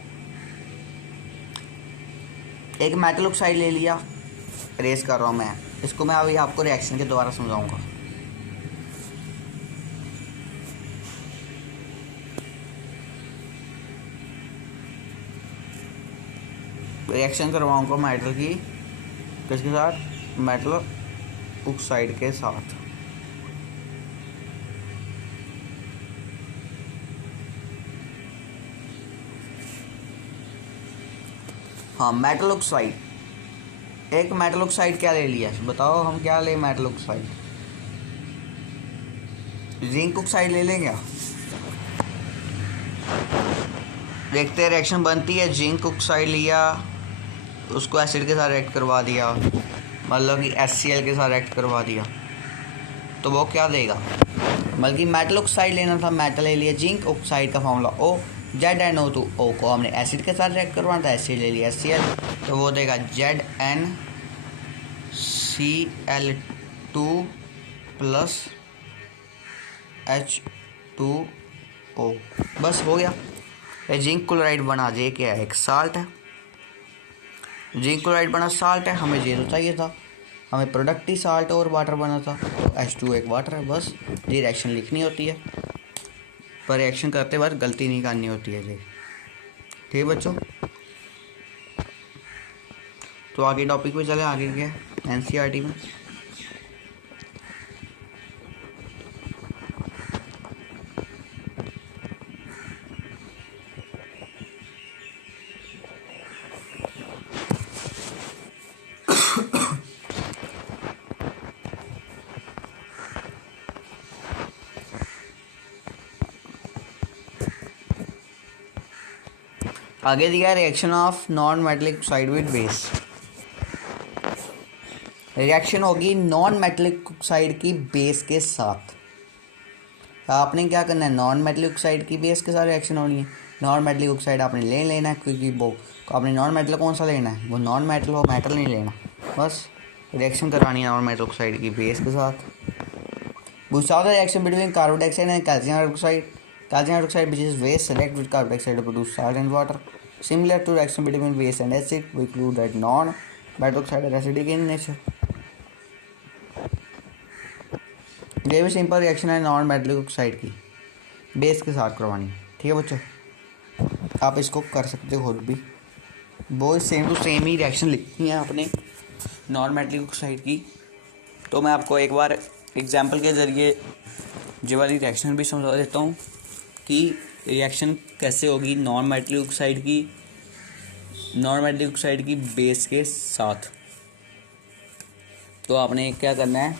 एक मेटल ऑक्साइड ले लिया, रेस कर रहा हूँ मैं इसको, मैं अभी आपको रिएक्शन के द्वारा समझाऊंगा। रिएक्शन करवाऊंगा मेटल की किसके साथ, मेटल ऑक्साइड के साथ। हाँ, मेटल ऑक्साइड, एक मेटल ऑक्साइड क्या ले लिया, बताओ हम क्या ले, मेटल ऑक्साइड, जिंक ऑक्साइड ले लें क्या। देखते हैं रिएक्शन बनती है। जिंक ऑक्साइड लिया, उसको एसिड के साथ रिएक्ट करवा दिया, मतलब कि HCl के साथ रिएक्ट करवा दिया, तो वो क्या देगा, बल्कि मेटल ऑक्साइड लेना था, मेटल ले लिया। जिंक ऑक्साइड का फॉर्मूला ZnO2, O को हमने एसिड के साथ रिएक्ट करवाना था, एसिड ले लिया HCl, तो वो देगा ZnCl2 प्लस H2O। बस हो गया। ये जिंक क्लोराइड बना, जे क्या है, एक साल्ट है। जिंक क्लोराइड बना साल्ट है, हमें ये तो चाहिए था, हमें प्रोडक्ट ही साल्ट और वाटर बना था, तो H2O एक वाटर है। बस ये रिएक्शन लिखनी होती है, पर रिएक्शन करते वक्त गलती नहीं करनी होती है जी। ठीक है बच्चों, तो आगे टॉपिक पे चले। आगे क्या है NCERT में, आगे दिया reaction of non metallic oxide with base. Reaction होगी नॉन मेटलिक ऑक्साइड की बेस के साथ। आपने क्या करना है, नॉन मेटलिक ऑक्साइड की बेस के साथ रिएक्शन होनी है। नॉन मेटलिक ऑक्साइड आपने ले लेना है, क्योंकि वो आपने नॉन मेटल कौन सा लेना है, वो नॉन मेटल हो, मेटल नहीं लेना। बस रिएक्शन करानी है नॉन मेटल ऑक्साइड की बेस के साथ। We saw the reaction between carbon dioxide and calcium hydroxide. Calcium hydroxide, which is waste, react with carbon dioxide to produce salt and water. Similar to reaction between base and acid, we conclude that non-metal oxide are acidic in nature. ये भी simple reaction है non metallic oxide की base के साथ करवानी। ठीक है बच्चों, आप इसको कर सकते हो खुद भी। वो सेम टू सेम ही रिएक्शन लिखनी है आपने नॉन मेटलिक ऑक्साइड की। तो मैं आपको एक बार एग्जाम्पल के ज़रिए ये वाली रिएक्शन भी समझा देता हूँ कि रिएक्शन कैसे होगी नॉन मेटलिक ऑक्साइड की बेस के साथ। तो आपने क्या करना है,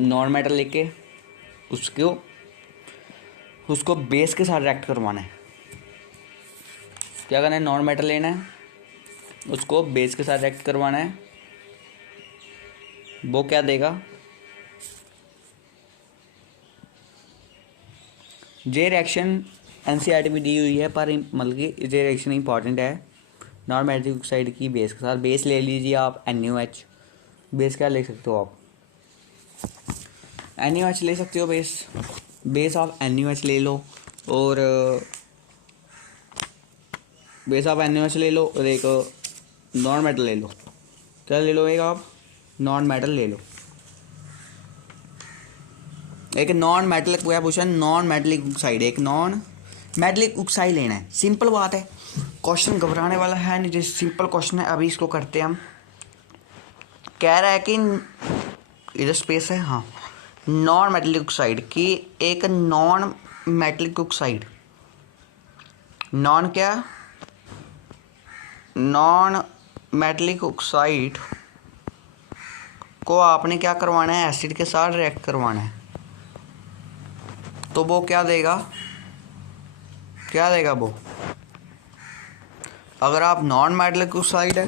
नॉन मेटल लेके उसको बेस के साथ रिएक्ट करवाना है। क्या करना है, नॉन मेटल लेना है, उसको बेस के साथ रिएक्ट करवाना है। वो क्या देगा, ये रिएक्शन एनसीईआरटी में दी हुई है, पर मतलब कि ये रिएक्शन इंपॉर्टेंट है नॉन मेटलिक ऑक्साइड की बेस के साथ। बेस ले लीजिए आप NaOH। बेस क्या ले सकते हो आप, NaOH ले सकते हो। बेस आप NaOH ले लो, और बेस आप NaOH ले लो, और एक नॉन मेटल ले लो। क्या ले लो, एक आप नॉन मेटल ले लो। एक नॉन मेटलिक क्या पूछा, नॉन मेटलिक ऑक्साइड, एक नॉन मेटलिक ऑक्साइड लेना है। सिंपल बात है, क्वेश्चन घबराने वाला है नहीं, जैसे सिंपल क्वेश्चन है। अभी इसको करते हैं हम। कह रहा है कि इधर स्पेस है, हाँ, नॉन मेटलिक ऑक्साइड की एक नॉन मेटलिक ऑक्साइड, नॉन क्या, नॉन मेटलिक ऑक्साइड को आपने क्या करवाना है, एसिड के साथ रिएक्ट करवाना है। तो वो क्या देगा वो, अगर आप नॉन मेटलिक ऑक्साइड है,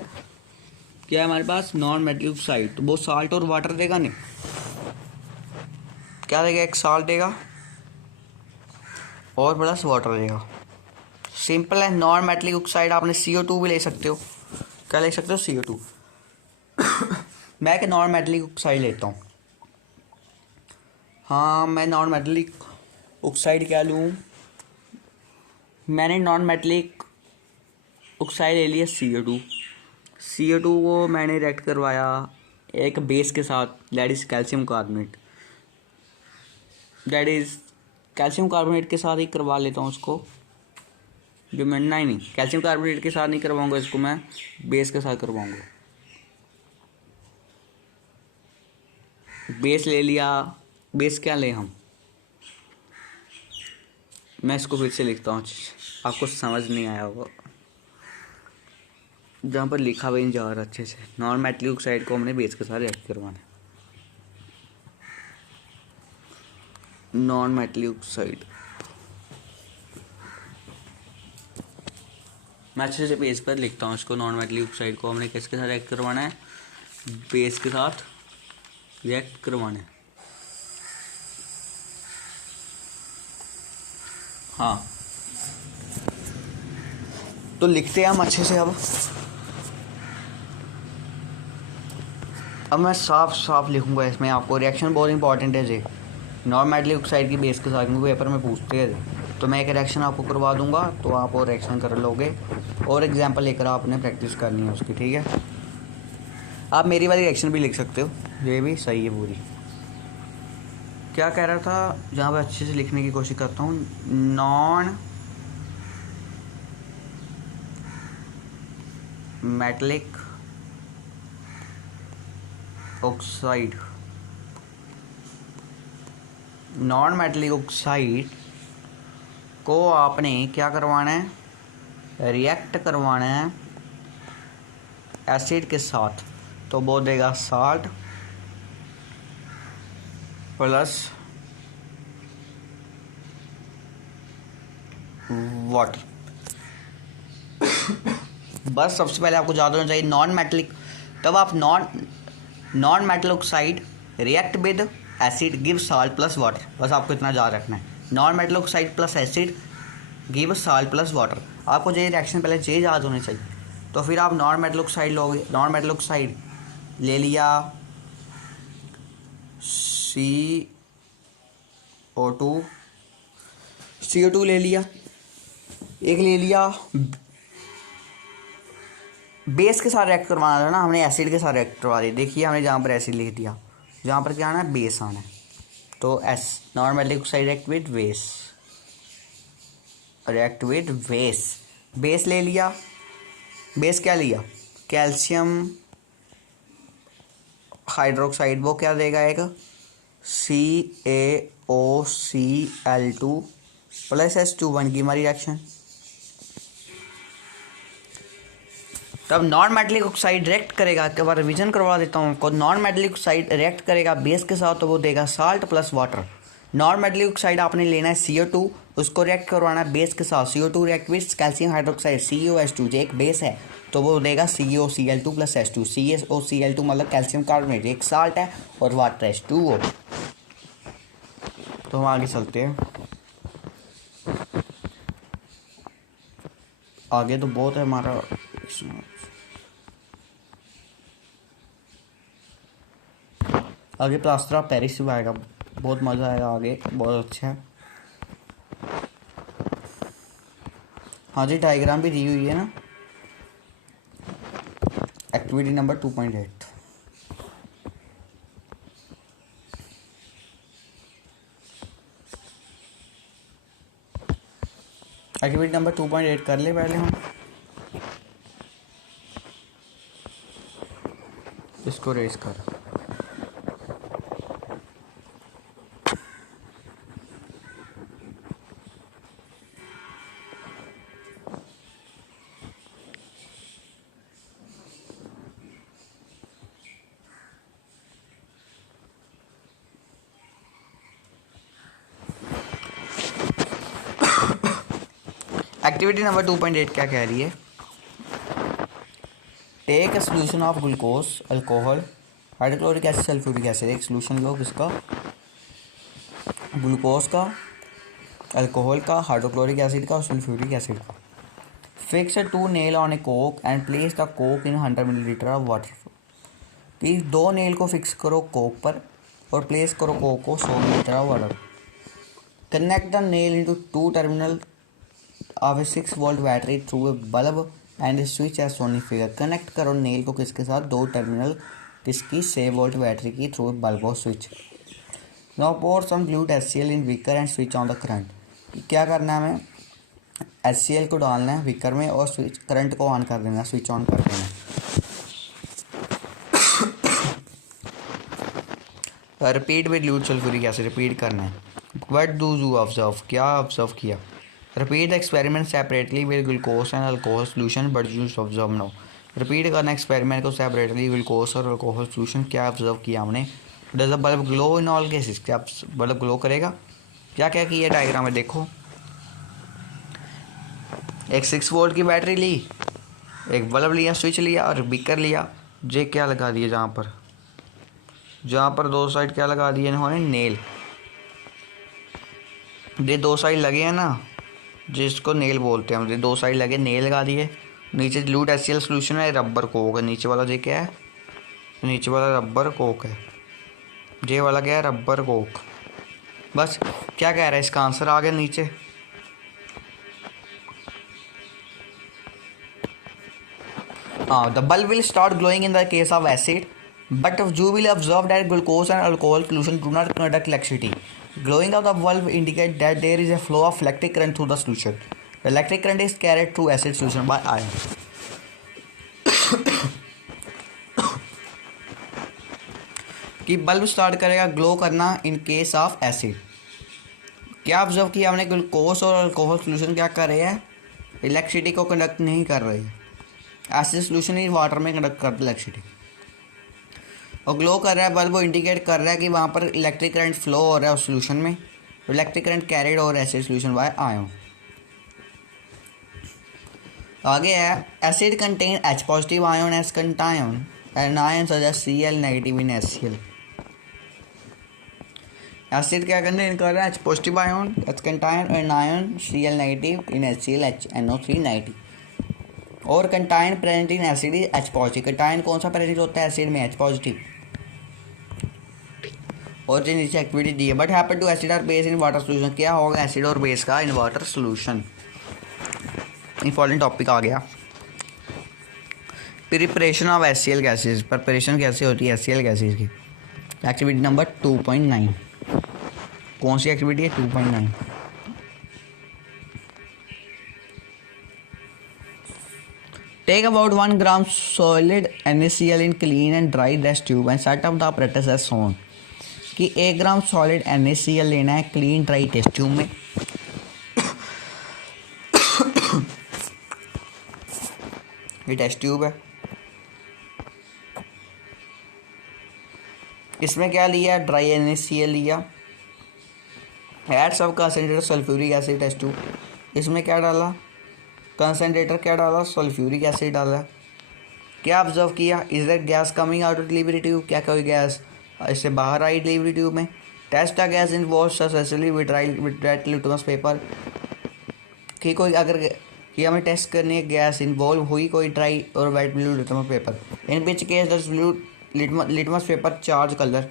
क्या है हमारे पास नॉन मेटलिक ऑक्साइड, तो वो साल्ट और वाटर देगा नहीं। क्या देगा, एक साल्ट देगा और प्लस वाटर देगा। सिंपल है। नॉन मेटलिक ऑक्साइड आपने CO2 भी ले सकते हो। क्या ले सकते हो, CO2। मैं एक नॉन मेटलिक ऑक्साइड लेता हूँ। हाँ, मैं नॉन मेटलिक ऑक्साइड क्या लूँ, मैंने नॉन मेटलिक ऑक्साइड ले लिया CO2 को मैंने रिएक्ट करवाया एक बेस के साथ, that is calcium carbonate. Calcium carbonate के साथ ही करवा लेता हूँ उसको। जो मैं नहीं कैल्शियम कार्बोनेट के साथ नहीं करवाऊँगा, इसको मैं बेस के साथ करवाऊँगा। बेस ले लिया। बेस क्या ले हम, मैं इसको फिर से लिखता हूँ, आपको समझ नहीं आया होगा, जहाँ पर लिखा हुआ नहीं जा रहा अच्छे से। नॉन मेटलिक ऑक्साइड को हमने बेस के साथ रिएक्ट करवाना है। नॉन मेटलिक ऑक्साइड, मैं अच्छे से पेज पर लिखता हूँ इसको। नॉन मेटलिक ऑक्साइड को हमने किसके साथ रिएक्ट करवाना है, बेस के साथ रिएक्ट करवाना है। हाँ, तो लिखते हैं हम अच्छे से। अब मैं साफ लिखूंगा इसमें। आपको रिएक्शन बहुत इंपॉर्टेंट है जी, नॉन मेटलिक ऑक्साइड की बेस के साथ, क्योंकि पेपर में पूछते हैं। तो मैं एक रिएक्शन आपको करवा दूंगा, तो आप वो रिएक्शन कर लोगे, और एग्जांपल लेकर आपने प्रैक्टिस करनी है उसकी। ठीक है, आप मेरी वाली रिएक्शन भी लिख सकते हो, ये भी सही है पूरी। क्या कह रहा था, जहाँ पर अच्छे से लिखने की कोशिश करता हूँ। Non metallic oxide, non metallic oxide को आपने क्या करवाना है, रिएक्ट करवाना है एसिड के साथ। तो वो देगा साल्ट प्लस वाटर। बस सबसे पहले आपको याद होना चाहिए, नॉन मेटलिक तब आप non metal oxide react with acid give salt plus water. बस आपको इतना याद रखना है, non metal oxide plus acid give salt plus water. आपको ये रिएक्शन पहले ये याद होने चाहिए। तो फिर आप नॉन मेटल ऑक्साइड लोगे, नॉन मेटल ऑक्साइड ले लिया CO2 ले लिया, एक ले लिया बेस के साथ रिएक्ट करवाना था ना हमने, एसिड के साथ रिएक्ट करवा दिया। देखिए हमने जहाँ पर एसिड लिख दिया, जहाँ पर क्या आना है बेस आना है। तो non metal oxide react with base ले लिया। बेस क्या लिया, कैल्शियम हाइड्रोक्साइड, वो क्या देगा एक CaOCl2 प्लस H2 बन गई हमारी रिएक्शन। तब नॉन मेटलिक ऑक्साइड रिएक्ट करेगा, एक बार रिवीजन करवा देता हूँ आपको। नॉन मेटलिक ऑक्साइड रिएक्ट करेगा बेस के साथ, तो वो देगा salt plus water. Non metallic oxide आपने लेना है CO2, उसको रिएक्ट करवाना है बेस के साथ। CO2 react with calcium hydroxide CaOH2, जो एक बेस है, तो वो देगा CaOCl2 प्लस H2। CaOCl2 मतलब कैल्शियम कार्बोनेट, एक साल्ट है, और वाटर H2O। तो हम आगे चलते हैं, आगे तो बहुत है हमारा। आगे प्लास्टर ऑफ पेरिस भी आएगा, बहुत मज़ा आएगा आगे, बहुत अच्छा है। हाँ जी, डायग्राम भी दी हुई है ना, एक्टिविटी नंबर 2.8। एक्टिविटी नंबर 2.8 कर ले पहले हम, इसको रेस कर। एक्टिविटी नंबर 2.8 क्या कह रही है, take a solution of glucose, alcohol, hydrochloric acid, sulphuric acid. एक सोल्यूशन लो किसका, ग्लूकोज का, अल्कोहल का, हाइड्रोक्लोरिक एसिड का और सल्फ्यूरिक एसिड का। Fix 2 nail on A Coke and place the Coke in 100 millilitre of water. कि 2 नेल को fix करो कोक पर और प्लेस करो कोक को 100 millilitre of water. Connect the nail into 2 terminal of a 6 volt battery through a bulb and switch as shown in figure. Connect करो nail को किसके साथ, 2 टर्मिनल किसकी, 6 वोल्ट बैटरी की, थ्रू ए बल्ब और switch. Now pour some dilute HCl in beaker and switch on the current. क्या करना है हमें, HCl को डालना है बीकर में और स्विच करंट को ऑन कर देना, स्विच ऑन कर देना। Repeat with dilute sulphuric acid, repeat करना है। व्हाट डू यू ऑब्जर्व, क्या ऑब्जर्व किया। Repeat the experiment separately with glucose and alcohol solution but you observe no. Repeat करना एक्सपेरिमेंट को सेपरेटली ग्लूकोज और अल्कोहल सोल्यूशन, क्या ऑब्जर्व किया हमने। Does the bulb glow in all cases, क्या bulb glow करेगा। क्या क्या किया डायग्राम में देखो, एक 6 वोल्ट की बैटरी ली, एक बल्ब लिया, स्विच लिया और बीकर लिया। जे क्या लगा दिए, जहाँ पर 2 साइड क्या लगा दिए इन्होंने, नेल। ये 2 साइड लगे हैं ना, जिसको नेल बोलते हैं, मुझे 2 साइड लगे, नेल लगा दिए। नीचे dilute HCl सोल्यूशन है, रबर कोक है, नीचे वाला ये क्या है, नीचे वाला रबर कोक है, ये वाला क्या है, रबर कोक। बस क्या कह रहा है, इसका आंसर आ गया नीचे। हाँ, the bulb will start glowing in the case of acid but you will observe that glucose and alcohol solution do not conduct electricity. Glowing of the bulb indicate that there is a flow of electric current through the solution. The electric current is carried through acid solution by ion. कि bulb start करेगा glow करना in case of acid. क्या observe किया हमने, glucose और alcohol solution क्या कर रहे हैं, इलेक्ट्रिसिटी को कंडक्ट नहीं कर रहे हैं। एसिड सोल्यूशन ही वाटर में कंडक्ट करता है इलेक्ट्रिसिटी, और ग्लो कर रहा है बल्ब, वो इंडिकेट कर रहा है कि वहाँ पर इलेक्ट्रिक करंट फ्लो हो रहा है उस सोल्यूशन में। इलेक्ट्रिक करंट कैरिड हो रहा है एसिड सोल्यूशन बाय आयन। आगे है acid contain H positive ion as cation anion such as Cl negative in HCl। Acid क्या कंटेन कर रहा है? H positive ion, it contain anion Cl negative in HCl HNO3 negative. और cation present in acid is H positive. Cation कौन सा present होता है acid में? H positive. और जो नीचे एक्टिविटी दी है, बट हैपन टू एसिड और बेस इन वाटर सोल्यूशन। क्या होगा एसिड और बेस का in water solution? Important topic आ गया। Preparation of HCl gases. Preparation कैसे होती है HCl गैसेज की? Activity number 2.9। कौन सी एक्टिविटी है? 2.9। Take about 1 gram solid NaCl in clean and dry test tube and set up the apparatus as shown। कि 1 ग्राम solid NaCl लेना है क्लीन ड्राई टेस्ट ट्यूब में। ये टेस्ट ट्यूब है, इसमें क्या लिया? ड्राई NaCl लिया। Add some concentrated sulphuric acid test tube. इसमें क्या डाला? कंसनट्रेटर क्या डाला? सल्फ्यूरिक एसिड डाला। क्या ऑब्जर्व किया? Is that gas coming out of delivery tube? क्या कोई गैस इससे बाहर आई डिलीवरी ट्यूब में? टेस्ट द गैस इन्वॉल्व successively with wet litmus paper. कि कोई अगर कि हमें टेस्ट करनी है गैस इन्वॉल्व हुई कोई ड्राई और wet blue litmus paper. In which case the blue litmus paper change colour.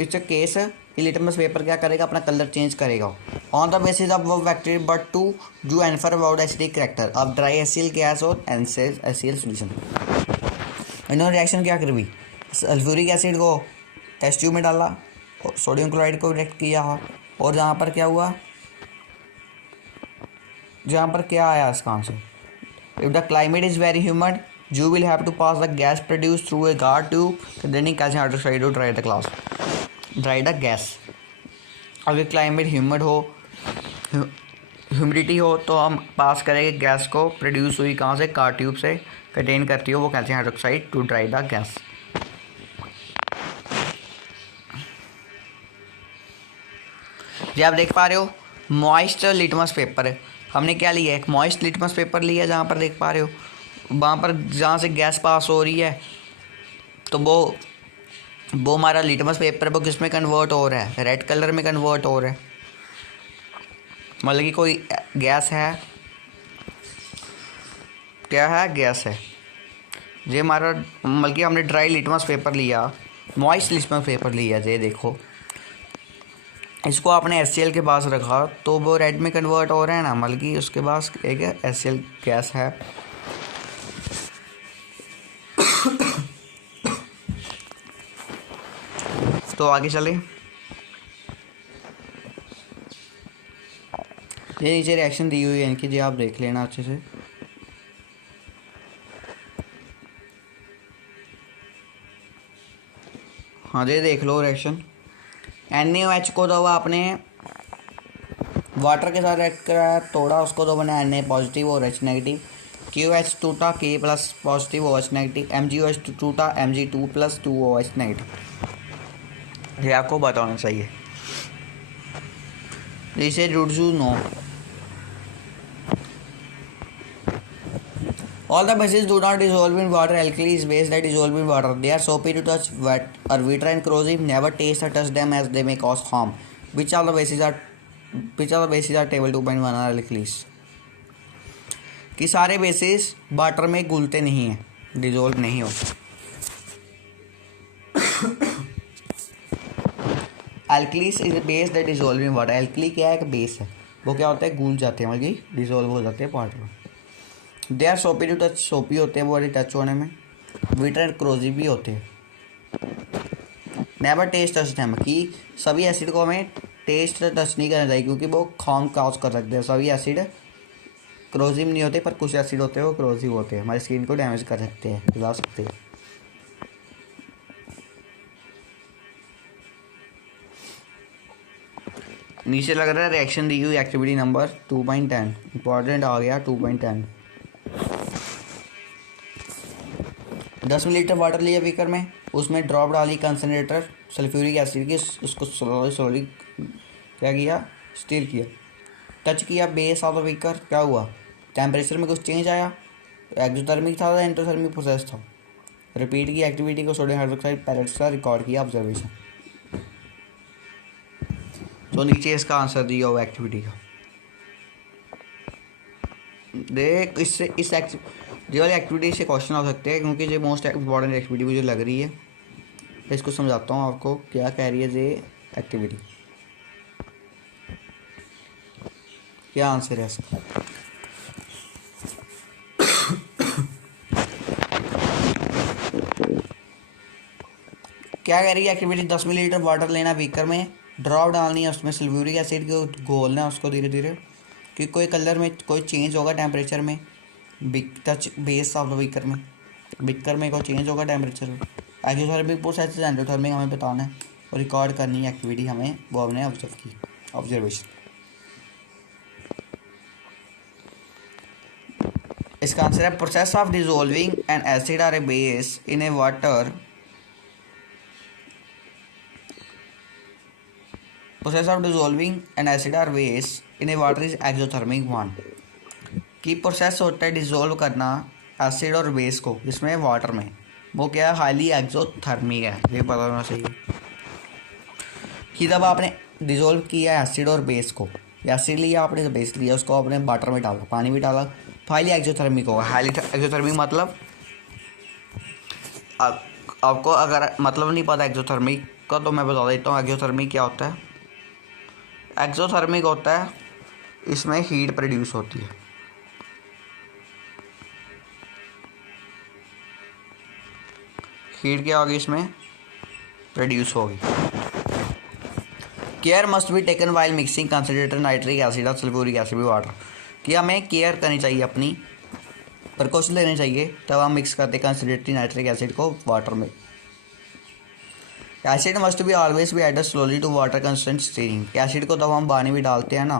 It's a case litmus paper क्या करेगा? अपना कलर चेंज करेगा ऑन द बेसिस ऑफ वो bacteria but to do infer about acidic character of dry HCl gas और HCl solution. इन्होंने reaction क्या करी? Sulphuric acid को टेस्ट ट्यूब में डाला, सोडियम क्लोराइड को रिएक्ट किया, और जहाँ पर क्या हुआ? जहाँ पर क्या आया इसका answer? If the climate is very humid you will have to pass the gas produced through a guard tube containing calcium hydroxide to dry the gas। अगर क्लाइमेट ह्यूमिड हो, ह्यूमिडिटी हो, तो हम पास करेंगे गैस को, प्रोड्यूस हुई कहाँ से? कार ट्यूब से, कंटेन करती हो वो calcium hydroxide to dry the gas. जी आप देख पा रहे हो मॉइस्ट लिटमस पेपर। हमने क्या लिया? एक मॉइस्ट लिटमस पेपर लिया, जहाँ पर देख पा रहे हो वहाँ पर जहाँ से गैस पास हो रही है, तो वो हमारा लिटमस पेपर वो किस में कन्वर्ट हो रहा है? रेड कलर में कन्वर्ट हो रहा है। मतलब कि कोई गैस है, क्या है? गैस है। ये हमारा मतलब कि हमने ड्राई लिटमस पेपर लिया, मॉइस्ट लिटमस पेपर लिया। ये देखो, इसको आपने HCl के पास रखा तो वो रेड में कन्वर्ट हो रहा है ना, मतलब कि उसके पास एक HCl गैस है। तो आगे चले। ये नीचे रिएक्शन दी हुई है इनकी, जी आप देख लेना अच्छे से। हाँ जी देख लो रिएक्शन। NaOH को तो आपने वाटर के साथ रिएक्ट कराया, तोड़ा उसको, तो बना Na पॉजिटिव और H नेगेटिव। QH टूटा K plus positive OH negative. MgOH टूटा Mg2 प्लस 2OH नेगेटिव। ये आपको बताना चाहिए। इसे रुडजू no. All the bases do not dissolve in water. Alkali is base that dissolve in water. They are soapy to touch, wet or bitter and corrosive. Never taste or touch them as they may cause harm. Which of the bases are table 2.1 are alkalis? कि सारे basis water में घुलते नहीं हैं, dissolve नहीं होते। Alkalis is base that dissolve in water. Alkali क्या है? एक बेस है, वो क्या होता है? घुल जाते हैं, मतलब कि डिजोल्व हो जाते हैं वाटर में। दे आर सोपी टू टच, सोपी होते हैं बॉडी टच होने में। बिटर एंड क्रोजिव भी होते हैं। नेवर टेस्ट टच देम, कि सभी एसिड को हमें टेस्ट टच नहीं करना चाहिए क्योंकि वो हार्म कॉज कर सकते हैं। सभी एसिड क्रोजिव नहीं होते, पर कुछ एसिड होते हैं वो क्रोजिव होते हैं, हमारी स्किन को डैमेज कर सकते हैं, जला सकते हैं। नीचे लग रहा है रिएक्शन दी हुई एक्टिविटी नंबर 2.10। इंपॉर्टेंट आ गया 2.10। 10 मिलीलीटर वाटर लिया बीकर में, उसमें ड्रॉप डाली कंसनट्रेटर सल्फ्यूरिक एसिड की, उसको स्लोली क्या किया? स्टीर किया, टच किया बेस ऑफ द बीकर। क्या हुआ? टेम्परेचर में कुछ चेंज आया? एक्सोथर्मिक था या एंडोथर्मिक प्रोसेस था? रिपीट की एक्टिविटी को सोडियम हाइड्रोक्साइड पैलेट्स का रिकॉर्ड किया ऑब्जर्वेशन। तो नीचे इसका आंसर दिया हुआ एक्टिविटी का। देख इससे ये वाली एक्टिविटी से क्वेश्चन आ सकते हैं, क्योंकि ये मोस्ट इम्पॉर्टेंट एक्टिविटी मुझे लग रही है। तो इसको समझाता हूँ आपको क्या कह रही है ये एक्टिविटी, क्या आंसर है इसका। क्या कह रही है एक्टिविटी, 10 मिलीलीटर वाटर लेना बीकर में, ड्रॉप डालनी है उसमें सल्फ्यूरिक एसिड को घोलना है उसको धीरे धीरे कि कोई कलर में कोई चेंज होगा टेम्परेचर में, touch base of the beaker में कोई चेंज होगा टेम्परेचर में। एक्सोथर्मिक प्रोसेस एंडोथर्मिक हमें बताना है और रिकॉर्ड करनी है एक्टिविटी हमें, वो हमने ऑब्जर्व की ऑब्जर्वेशन। इसका आंसर है process of dissolving an acid और a base in a water. Process of dissolving an acid और base in a water is exothermic one. की प्रोसेस होता है डिसॉल्व करना एसिड और बेस को जिसमें वाटर में, वो क्या है, हाईली एक्सोथर्मिक है, ये पता होना चाहिए। कि जब आपने डिसॉल्व किया एसिड और बेस को, एसिड लिया आपने बेस लिया, उसको आपने वाटर में डाला, पानी भी डाला, हाईली एक्सोथर्मिक होगा। हाईली एक्सोथर्मिक मतलब आपको अगर मतलब नहीं पता एक्सोथर्मिक का तो मैं बता देता हूँ एक्सोथर्मिक क्या होता है। एक्सोथर्मिक होता है इसमें हीट प्रोड्यूस होती है, हीट क्या होगी इसमें प्रोड्यूस होगी। Care must be taken while mixing concentrated nitric acid और सल्फ्यूरिक एसिड विद वाटर। कि हमें केयर करनी चाहिए, अपनी प्रिकॉशन लेने चाहिए तब हम मिक्स करते कंसनट्रेटेड नाइट्रिक एसिड को वाटर में। Acid must be always be added slowly to water constant stirring. Acid को जब हम पानी में डालते हैं ना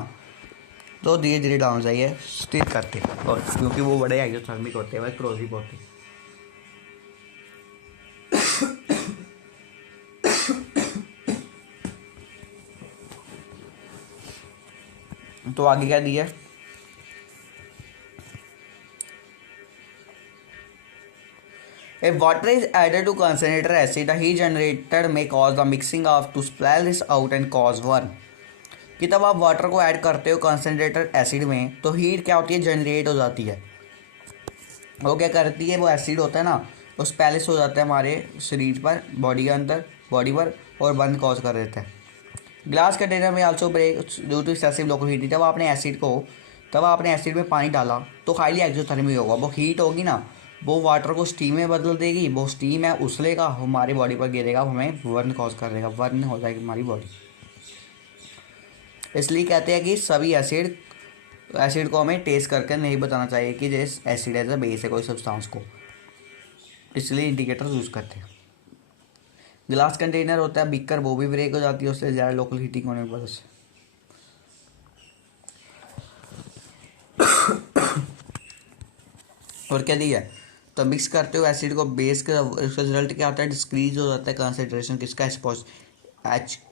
तो धीरे धीरे डालना चाहिए, स्टिर करते, और क्योंकि वो बड़े एक्सोथर्मिक होते हैं, वह क्रोसिव होते हैं। तो आगे क्या दिया, if water is added to concentrated acid, the heat generated may cause the mixing of to spill this out and cause burn। कि तब आप वाटर को ऐड करते हो कंसनट्रेटेड एसिड में तो हीट क्या होती है, जनरेट हो जाती है। वो क्या करती है, वो एसिड होता है ना, वो स्पेलिस हो जाता है हमारे शरीर पर, बॉडी के अंदर, बॉडी पर, और बर्न कॉज कर देता है। ग्लास कंटेनर में also break due to excessive local heat. जब आपने एसिड में पानी डाला तो हाईली एक्सोथर्मिक होगा, वो हीट होगी ना, वो वाटर को स्टीम में बदल देगी, वो स्टीम है उछलेगा हमारी बॉडी पर गिरेगा, हमें बर्न कॉज कर देगा, बर्न हो जाएगी हमारी बॉडी। इसलिए कहते हैं कि सभी एसिड को हमें टेस्ट करके नहीं बताना चाहिए कि जैसे एसिड एज अ बेस है कोई सब्सटेंस को, इसलिए इंडिकेटर यूज़ करते हैं। ग्लास कंटेनर होता है बीकर, वो भी ब्रेक हो जाती है उससे ज़्यादा लोकल हीटिंग होने की वजह से। और क्या दिया है, तो मिक्स करते हो एसिड को बेस का, उसका रिजल्ट क्या होता है, डिक्रीज हो जाता है कंसनट्रेशन किसका,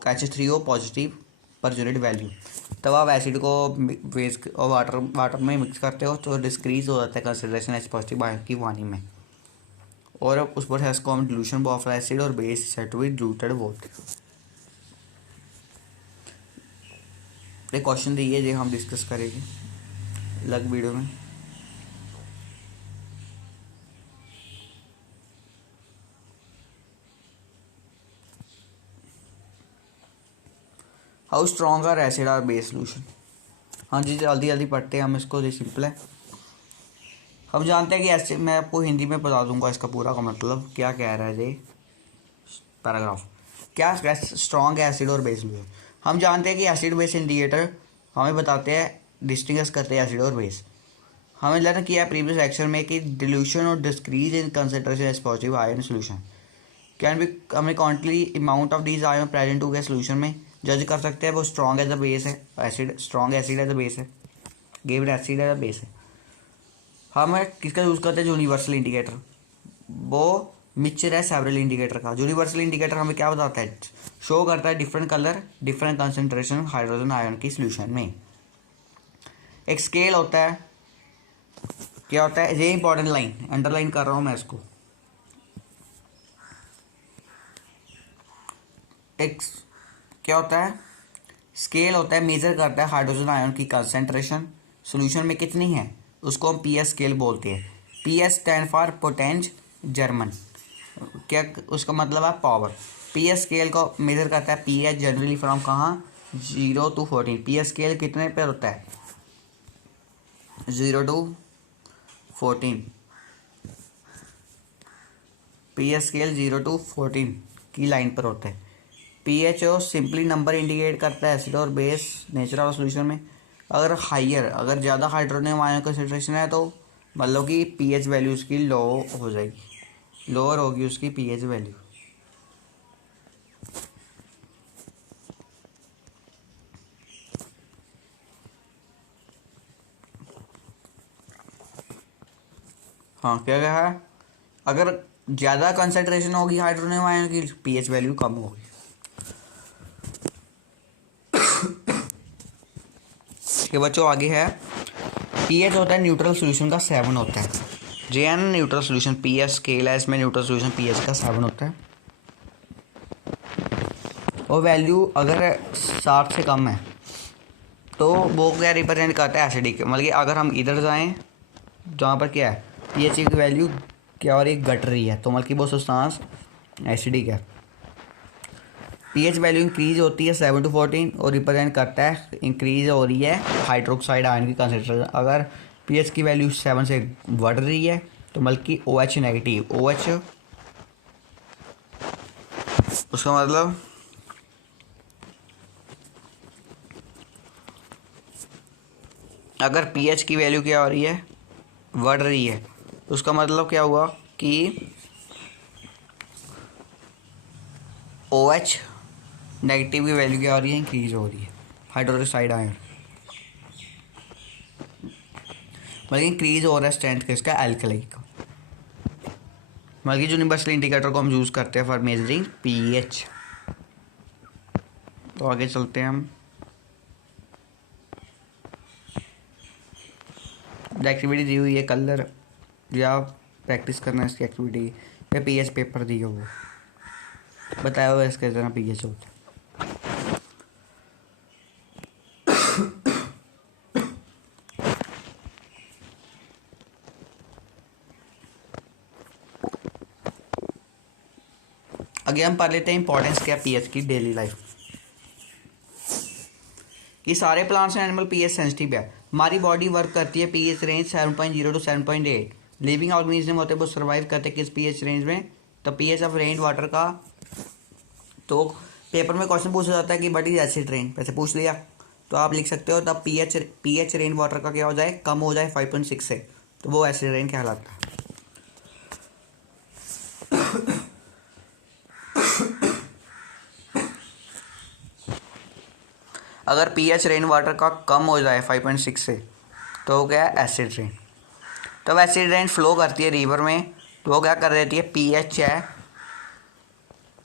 H3O positive per unit value. तब आप एसिड को बेस और वाटर में मिक्स करते हो तो डिक्रीज हो जाता है कंसनट्रेशन H पॉजिटिव की पानी में, और उस पर has common dilution of acid और base set to be diluted water. ये क्वेश्चन दिए जो हम डिस्कस करेंगे अलग वीडियो में। हाउ स्ट्रॉन्ग आर एसिड और बेस सोल्यूशन। हाँ जी जल्दी जल्दी पढ़ते हैं हम इसको, ये सिंपल है। हम जानते हैं कि एसिड, मैं आपको हिंदी में बता दूंगा इसका पूरा का मतलब क्या कह रहा है ये पैराग्राफ। क्या स्ट्रॉन्ग एसिड और बेस सोल्यूशन, हम जानते हैं कि एसिड बेस इंडिकेटर हमें बताते हैं, डिस्टिंग्विश करते हैं एसिड और बेस। हमें लर्न किया प्रीवियस सेक्शन में कि डिल्यूशन और decrease in concentration as positive ion solution can be, हमें quantity amount of these ion present हो गया सोल्यूशन में जज कर सकते हैं। वो स्ट्रॉन्ग एज अ बेस है, acid strong acid as a base है, given acid as a base है। हम किसका यूज़ करते हैं, यूनिवर्सल इंडिकेटर, वो मिक्सचर है सेवरल इंडिकेटर का। यूनिवर्सल इंडिकेटर हमें क्या बताता है, शो करता है different colour different concentration hydrogen ion की सोल्यूशन में। एक स्केल होता है, क्या होता है, ये इंपॉर्टेंट लाइन अंडरलाइन कर रहा हूँ मैं इसको, एक क्या होता है, स्केल होता है, मेजर करता है हाइड्रोजन आयन की कंसेंट्रेशन सॉल्यूशन में कितनी है, उसको हम पीएच स्केल बोलते हैं। पीएच स्टैंड फॉर पोटेंज जर्मन, क्या उसका मतलब है पावर। पीएच स्केल को मेजर करता है पीएच जनरली फ्रॉम कहाँ, 0 to 14। पीएच स्केल कितने पर होता है, 0 to 14। पीएच स्केल 0 to 14 की लाइन पर होता है। पीएचओ सिंपली नंबर इंडिकेट करता है एसिड और बेस नेचर ऑफ सॉल्यूशन में। अगर हाइयर, अगर ज़्यादा हाइड्रोजन आयन कंसंट्रेशन है तो मतलब कि पीएच वैल्यू उसकी लो हो जाएगी, लोअर होगी उसकी पीएच वैल्यू। हाँ क्या कहा है, अगर ज़्यादा कंसंट्रेशन होगी हाइड्रोजन आयन की पीएच वैल्यू कम होगी। के बच्चों आगे है, पीएच होता है न्यूट्रल सॉल्यूशन का 7 होता है। जेएन न्यूट्रल सॉल्यूशन पीएच स्केल है, इसमें न्यूट्रल सॉल्यूशन पीएच का 7 होता है। और वैल्यू अगर 60 से कम है तो वो क्या रिप्रेजेंट करता है, एसिडिक। मतलब कि अगर हम इधर जाएं जहाँ पर क्या है पीएच की वैल्यू क्या और एक घट रही है तो मतलब कि वो सब्सटेंस एसिडिक है। पीएच वैल्यू इंक्रीज होती है 7 to 14 और रिप्रेजेंट करता है इंक्रीज हो रही है हाइड्रोक्साइड आयन की कंसंट्रेशन। अगर पीएच की वैल्यू 7 से बढ़ रही है तो मतलब कि OH नेगेटिव, OH उसका मतलब अगर पीएच की वैल्यू क्या हो रही है, बढ़ रही है, तो उसका मतलब क्या हुआ कि OH नेगेटिव की वैल्यू क्या हो रही है, इंक्रीज हो रही है हाइड्रोक्साइड आयन। मतलब इंक्रीज हो रहा है स्ट्रेंथ किसका, एल्कली का। मतलब कि यूनिवर्सल इंडिकेटर को हम यूज़ करते हैं फॉर मेजरिंग पीएच। तो आगे चलते हैं हम। एक्टिविटी दी हुई है कलर या प्रैक्टिस करना इसकी एक्टिविटी या पीएच पेपर दिए हुए, बताया हुआ इसके तरह पीएच होता है। आगे हम पढ़ लेते हैं इंपॉर्टेंस क्या पीएच की डेली लाइफ कि सारे plants and animal pH sensitive है। हमारी बॉडी वर्क करती है pH range 7.0 to 7.8। Living organism होते हैं वो सर्वाइव करते हैं किस पीएच रेंज में, तो पीएच ऑफ रेन वाटर का। तो पेपर में क्वेश्चन पूछा जाता है कि बट इज एसिड रेन, वैसे पूछ लिया तो आप लिख सकते हो तब पीएच रेन वाटर का क्या हो जाए, कम हो जाए 5.6 से, तो वो एसिड रेन कहलाता है। अगर पीएच रेन वाटर का कम हो जाए 5.6 से तो वो क्या है, एसिड रेन। तब एसिड रेन फ्लो करती है रिवर में तो वो क्या कर देती है, पीएच है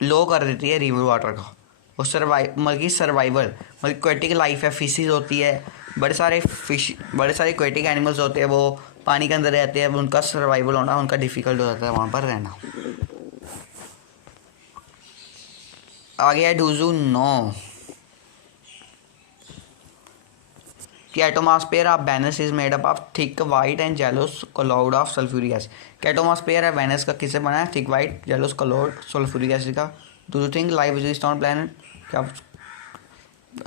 लो कर देती है रिवर वाटर का। वो मतलब कि सर्वाइवल मतलब एक्वेटिक लाइफ है, फिशेज होती है, बड़े सारे फिश, बड़े सारे एक्वेटिक एनिमल्स होते हैं वो पानी के अंदर रहते हैं, उनका सर्वाइवल होना उनका डिफ़िकल्ट हो जाता है वहाँ पर रहना। आगे है डू यू नो कि atmosphere of Venus is made up of thick white and jealous cloud of sulphuric acid. Atmosphere है वेनस का किससे बना है, thick white jealous cloud sulphuric acid का। Do you think life exist on planet, क्या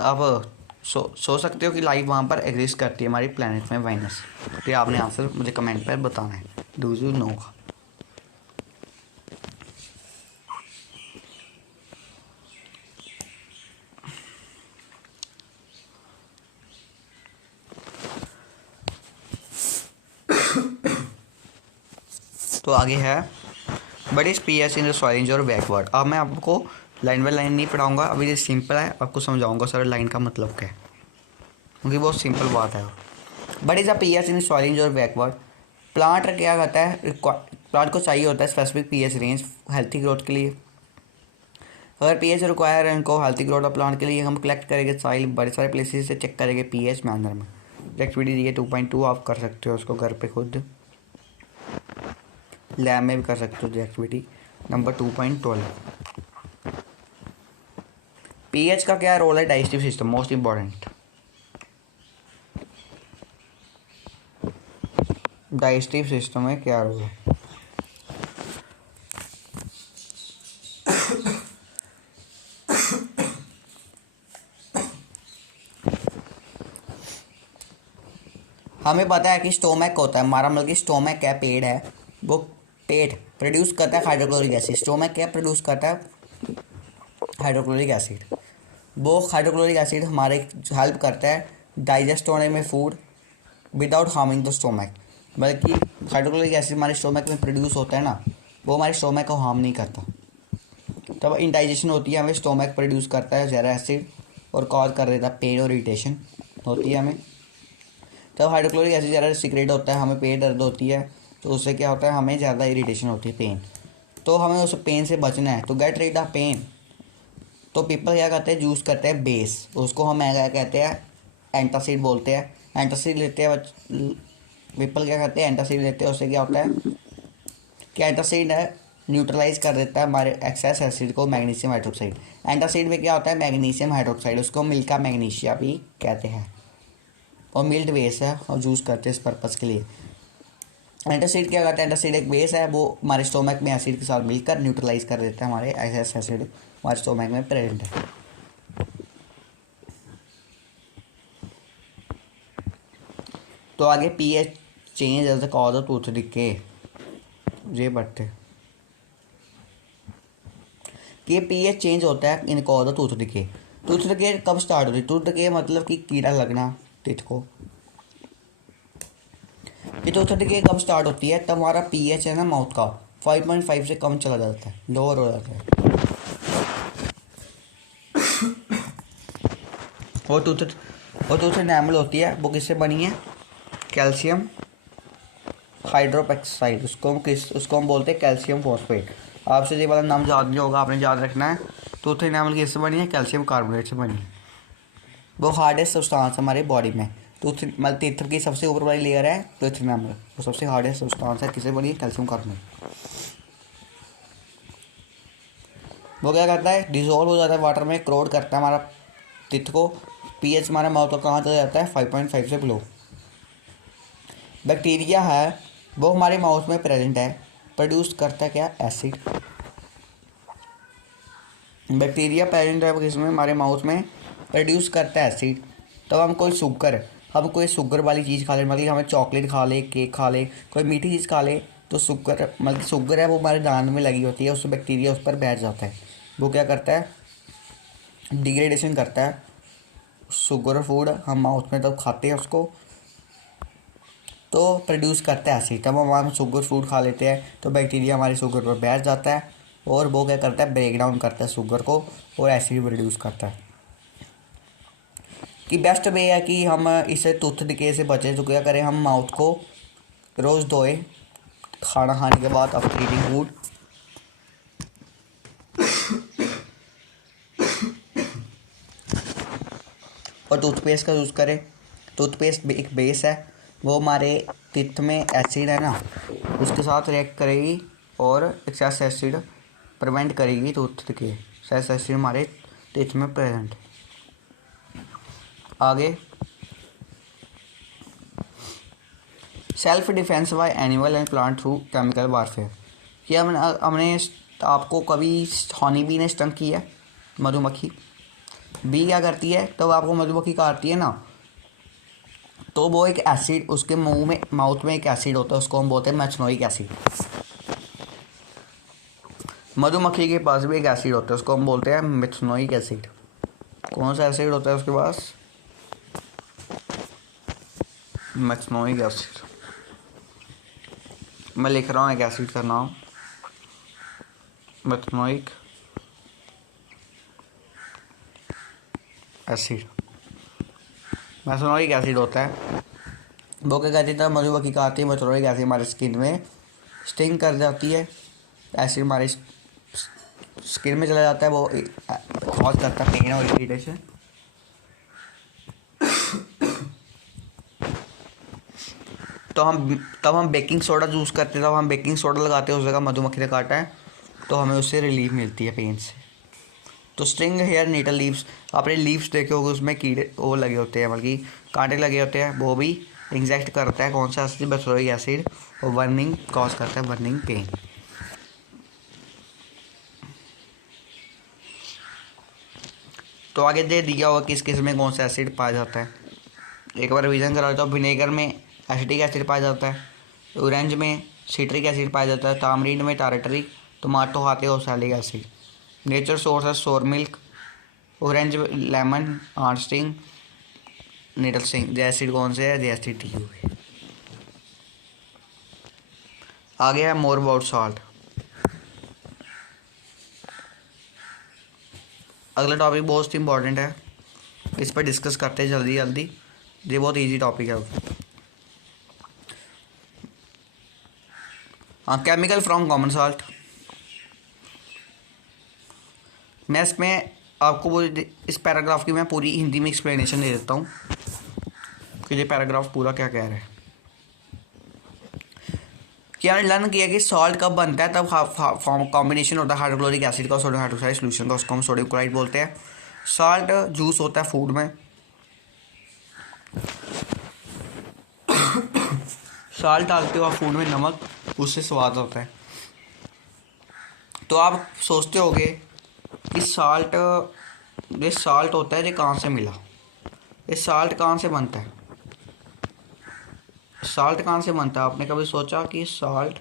आप सोच सकते हो कि लाइफ वहाँ पर एग्जिस्ट करती है हमारी प्लैनेट में वेनस। तो आपने आंसर मुझे कमेंट पर बताना है डू यू नो का। तो आगे है but is pH in the soil और बैकवर्ड। अब मैं आपको लाइन बाय लाइन नहीं पढ़ाऊंगा, अभी ये सिंपल है, आपको समझाऊंगा सर लाइन का मतलब क्या है क्योंकि बहुत सिंपल बात है। But is a pH in soil और बैकवर्ड। प्लांट क्या करता है, प्लांट को चाहिए होता है specific pH range healthy growth के लिए। अगर पीएच रिक्वायर है इनको हेल्थी ग्रोथ ऑफ प्लांट के लिए, हम कलेक्ट करेंगे सॉइल बड़े सारे प्लेसेस से, चेक करेंगे पीएच मैनर में। एक्टिविटी दी है 2.2, आप कर सकते हो उसको घर पे खुद, लैब में भी कर सकते हो। एक्टिविटी नंबर 2.12 पीएच का क्या रोल है digestive system, most important. Digestive system में क्या रोल है? हमें पता है कि स्टोमक होता है हमारा, मतलब कि स्टोमक क्या पेट है, वो पेट प्रोड्यूस करता है हाइड्रोक्लोरिक एसिड। स्टोमक क्या प्रोड्यूस करता है? Hydrochloric acid. वो हाइड्रोक्लोरिक एसिड हमारे हेल्प करता है डाइजेस्ट होने में food without harming the stomach. बल्कि हाइड्रोक्लोरिक एसिड हमारे स्टोमक में प्रोड्यूस होता है ना, वो हमारे स्टोमक को हार्म नहीं करता। तब इंडाइजेशन होती है, हमें स्टोमक प्रोड्यूस करता है ज़्यादा एसिड और कॉज कर देता है पेन और इरिटेशन होती है हमें। तब हाइड्रोक्लोरिक एसिड ज़्यादा सीक्रेट होता है, हमें पेट दर्द होती है, तो उससे क्या होता है, हमें ज़्यादा इरिटेशन होती है, पेन। तो हमें उस पेन से बचना है, तो गेट रिड ऑफ पेन। तो पीपल क्या करते हैं, यूज़ करते हैं बेस, उसको हम क्या कहते हैं, एंटासिड बोलते हैं। एंटासिड लेते हैं पीपल क्या करते हैं, एंटासिड लेते हैं। उससे क्या होता है कि एंटासिड है न्यूट्रलाइज कर देता है हमारे एक्सेस एसिड को, मैग्नीशियम हाइड्रोक्साइड। एंटासिड में क्या होता है, मैग्नीशियम हाइड्रोक्साइड, उसको मिल्का मैग्नीशिया भी कहते हैं, और मिल्ट बेस है और यूज़ करते हैं इस पर्पज़ के लिए। एंटासिड क्या करता है, एंटासिड एक बेस है, वो हमारे स्टोमक में एसिड के साथ मिलकर न्यूट्रलाइज कर देता है हमारे एक्सेस एसिड हमारे स्टोमक में प्रेजेंट है। तो आगे pH change as the cause of tooth decay, ये पढ़ते कि पीएच चेंज होता है in cause of tooth decay. Tooth decay कब स्टार्ट होती है? टूथ डिके मतलब कि कीड़ा लगना टीथ को। ये टूथ डिके कब स्टार्ट होती है? तब हमारा पीएच है ना माउथ का 5.5 से कम चला जाता है, लोअर हो जाता है। और टूथ एनामल होती है, वो किससे बनी है? कैल्शियम हाइड्रोपेक्साइड, उसको हम बोलते हैं कैल्शियम फॉस्फेट। आपसे ये वाला नाम याद नहीं होगा, आपने याद रखना है। टूथ एनामल किससे बनी है? कैल्शियम कार्बोनेट से बनी है। वो हार्डेस्ट सब्सटेंस हमारी बॉडी में, टूथ मतलब टीथ की सबसे ऊपर वाली लेयर है टूथ एनामल, वो सबसे हार्डेस्ट सब्सटेंस है, किससे बनी है? Calcium carbonate. वो क्या करता है, डिजोल्व हो जाता है वाटर में, क्रोड करता है हमारा टीथ को। पीएच हमारे माउथ का कहाँ चला जाता है? 5.5 से बिलो। बैक्टीरिया है वो हमारे माउथ में प्रेजेंट है, प्रोड्यूस करता है क्या? एसिड। बैक्टीरिया प्रेजेंट है इसमें हमारे माउथ में, प्रोड्यूस करता है एसिड। तब हम कोई शुगर वाली चीज़ खा ले, मतलब हमें चॉकलेट खा ले, केक खा ले, कोई मीठी चीज़ खा ले, तो शुगर मतलब शुगर है वो हमारे दांत में लगी होती है, उससे बैक्टीरिया उस पर बैठ जाता है। वो क्या करता है, डिग्रेडेशन करता है शुगर फूड, हम माउथ में तब खाते हैं उसको, तो प्रोड्यूस करता है एसिड। तब हम शुगर फूड खा लेते हैं, तो बैक्टीरिया हमारे शुगर पर बैठ जाता है, और वो क्या करता है, ब्रेक डाउन करता है शुगर को, और एसिड प्रोड्यूस करता है। कि बेस्ट वे है कि हम इसे टूथ डिके से बचें, तो क्या करें, हम माउथ को रोज़ धोएं खाना खाने के बाद, आफ्टर ईटिंग फूड। और टूथपेस्ट का यूज़ करें। टूथपेस्ट एक बेस है, वो हमारे टीथ में एसिड है ना, उसके साथ रिएक्ट करेगी और एक्सेस एसिड प्रिवेंट करेगी टूथ डिके। एक्सेस एसिड हमारे टीथ में प्रेजेंट। आगे self defence bye animal and plant through chemical warfare. कि हमने आपको कभी हनी बी ने स्टंग किया है? मधुमक्खी बी क्या करती है, तो आपको मधुमक्खी काटती है ना, तो वो एक एसिड उसके मुंह में माउथ में एक एसिड होता है, उसको हम बोलते हैं मैथनोइक एसिड। मधुमक्खी के पास भी एक एसिड होता है, उसको हम बोलते हैं मैथनोइक एसिड। कौन सा एसिड होता है उसके पास? Methanoic acid. मैं लिख रहा हूँ एक एसिड का नाम, मैथनोइक एसिड। मैथनोइक एसिड होता है, वो क्या कहती है, मधुमक्खी काटती है, मैथनोइक एसिड हमारे स्किन में स्टिंग कर जाती है, एसिड हमारी स्किन में चला जाता है, वो कॉज करता है पेन और इरिटेशन। तो हम बेकिंग सोडा यूज़ करते हैं, तब हम बेकिंग सोडा लगाते हैं उस जगह मधुमक्खी ने काटा है, तो हमें उससे रिलीफ मिलती है पेन से। तो स्ट्रिंग हेयर नीडल लीव्स, आपने लीव्स देखे होगे उसमें कीड़े वो लगे होते हैं, बल्कि कांटे लगे होते हैं, वो भी इंजेक्ट करता है कौन सा एसिड, बेंजोइक एसिड, और बर्निंग कॉज करता है, बर्निंग पेन। तो आगे दे दिया होगा किस किस में कौन सा एसिड पाया जाता है। एक बार रिवीजन करा तो विनेगर में एसिटिक एसिड पाया जाता है, ऑरेंज में सिट्रिक एसिड पाया जाता है, तामरीन में टारटरिक, टमाटो खाते ओसैलिक एसिड। नेचर सोर्स है sour milk, orange lemon, ant sting, needle sting. Acid कौन से है, एसिड टी हुए। आगे है मोर अबाउट सॉल्ट। अगला टॉपिक बहुत इंपॉर्टेंट है, इस पर डिस्कस करते हैं जल्दी जल्दी, ये बहुत इजी टॉपिक है। हाँ, केमिकल फ्रॉम कॉमन सॉल्ट। मैं इसमें आपको वो इस पैराग्राफ की मैं पूरी हिंदी में एक्सप्लेनेशन दे देता हूँ कि ये पैराग्राफ पूरा क्या कह रहा है। कि हमने लर्न किया कि सॉल्ट कब बनता है, तब फॉर्म कॉम्बिनेशन होता है हाइड्रोक्लोरिक एसिड का, सोडियम हाइड्रोक्साइड सोल्यूशन का, उसको हम सोडियम क्लोराइड बोलते हैं। सॉल्ट जूस होता है फूड में, सॉल्ट डालते हो आप फूड में, नमक, उससे स्वाद होता है। तो आप सोचते होगे कि सॉल्ट, ये सॉल्ट होता है, ये कहाँ से मिला, ये सॉल्ट कहाँ से बनता है, सॉल्ट कहाँ से बनता है। आपने कभी सोचा कि सॉल्ट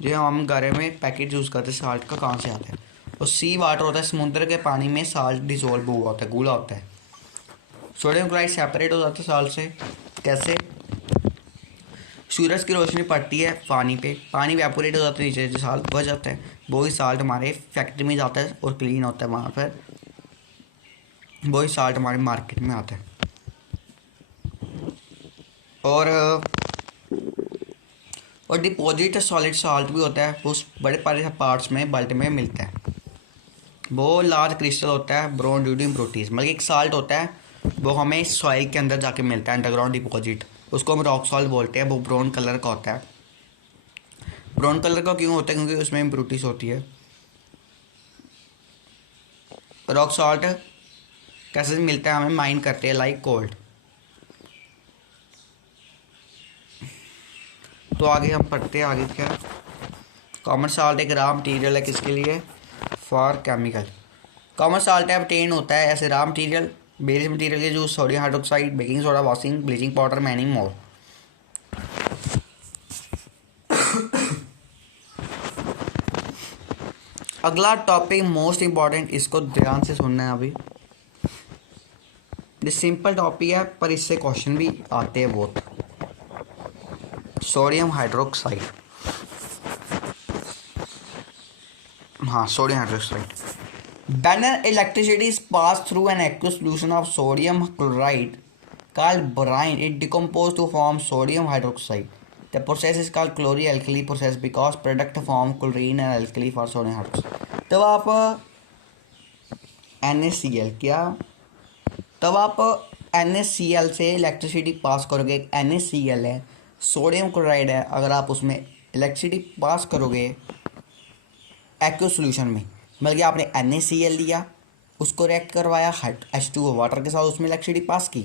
जो हम घर में पैकेट यूज़ करते हैं सॉल्ट का कहाँ से आता है। और सी वाटर होता है, समुद्र के पानी में सॉल्ट डिजोल्व हुआ होता है, घुला होता है। सोडियम क्लोराइड सेपरेट हो जाता है सॉल्ट से, कैसे, सूरज की रोशनी पड़ती है पानी पे, पानी वेपोरेट हो जाता है, नीचे सॉल्ट बच जाता है, वही सॉल्ट हमारे फैक्ट्री में जाता है और क्लीन होता है वहाँ पर, वही सॉल्ट हमारे मार्केट में आता है। और डिपॉजिट सॉलिड सॉल्ट भी होता है, उस बड़े बड़े पार्ट्स में बल्ट में मिलता है, वो लार्ज क्रिस्टल होता है, ब्राउन ड्यू टू इम्प्योरिटीज। मतलब एक साल्ट होता है वो हमें सॉइल के अंदर जाके मिलता है, अंडरग्राउंड डिपॉजिट, उसको हम रॉक सॉल्ट बोलते हैं। वो ब्राउन कलर का होता है। ब्राउन कलर का क्यों होता है, क्योंकि उसमें इम्प्योरिटीज होती है। रॉक सॉल्ट कैसे मिलता है, हमें माइन करते हैं लाइक कोल्ड। तो आगे हम पढ़ते हैं, आगे क्या, कॉमन सॉल्ट एक रॉ मटीरियल है किसके लिए, फॉर केमिकल। कॉमन सॉल्ट है obtain होता है ऐसे रॉ मटीरियल, बेसिक मटीरियल के जो sodium hydroxide, baking soda, washing, bleaching powder, many more. अगला टॉपिक मोस्ट इंपॉर्टेंट, इसको ध्यान से सुनना है अभी। ये सिंपल टॉपिक है पर इससे क्वेश्चन भी आते हैं बहुत। सोडियम हाइड्रोक्साइड, हाँ sodium hydroxide. When an electricity is passed through an aqueous solution of sodium chloride called brine, it decomposes to form sodium hydroxide. The process is called chlorine-alkali process because product form chlorine and alkali for sodium hydroxide. तब आप NaCl क्या, तब आप NaCl से electricity pass करोगे, NaCl है, sodium chloride है, अगर आप उसमें इलेक्ट्रिसिटी पास करोगे एक्वस सोल्यूशन में, मतलब कि आपने NaCl लिया, उसको रिएक्ट करवाया H2O वाटर के साथ, उसमें इलेक्ट्रिसिटी पास की,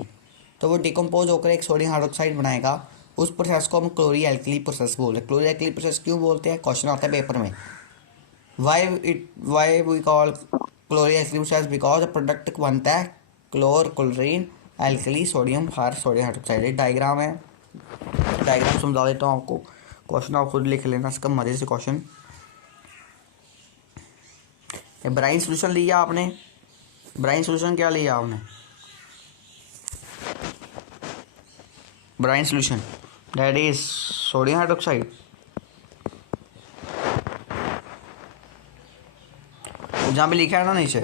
तो वो डिकम्पोज होकर एक सोडियम हाइड्रोक्साइड बनाएगा। उस प्रोसेस को हम क्लोरी एल्कली प्रोसेस बोलते हैं। क्लोरी एल्कली प्रोसेस क्यों बोलते हैं, क्वेश्चन आता है पेपर में। Why we call chlor alkali process, because product बनता है chlorine alkali sodium for sodium hydroxide. Diagram है, डायग्राम समझा देता हूँ आपको, क्वेश्चन आप खुद लिख लेना इसका मजे से क्वेश्चन। ब्राइन सोल्यूशन लिया आपने, ब्राइन सोल्यूशन क्या लिया आपने, brine solution that is sodium hydroxide. जहाँ पे लिखा है ना नीचे,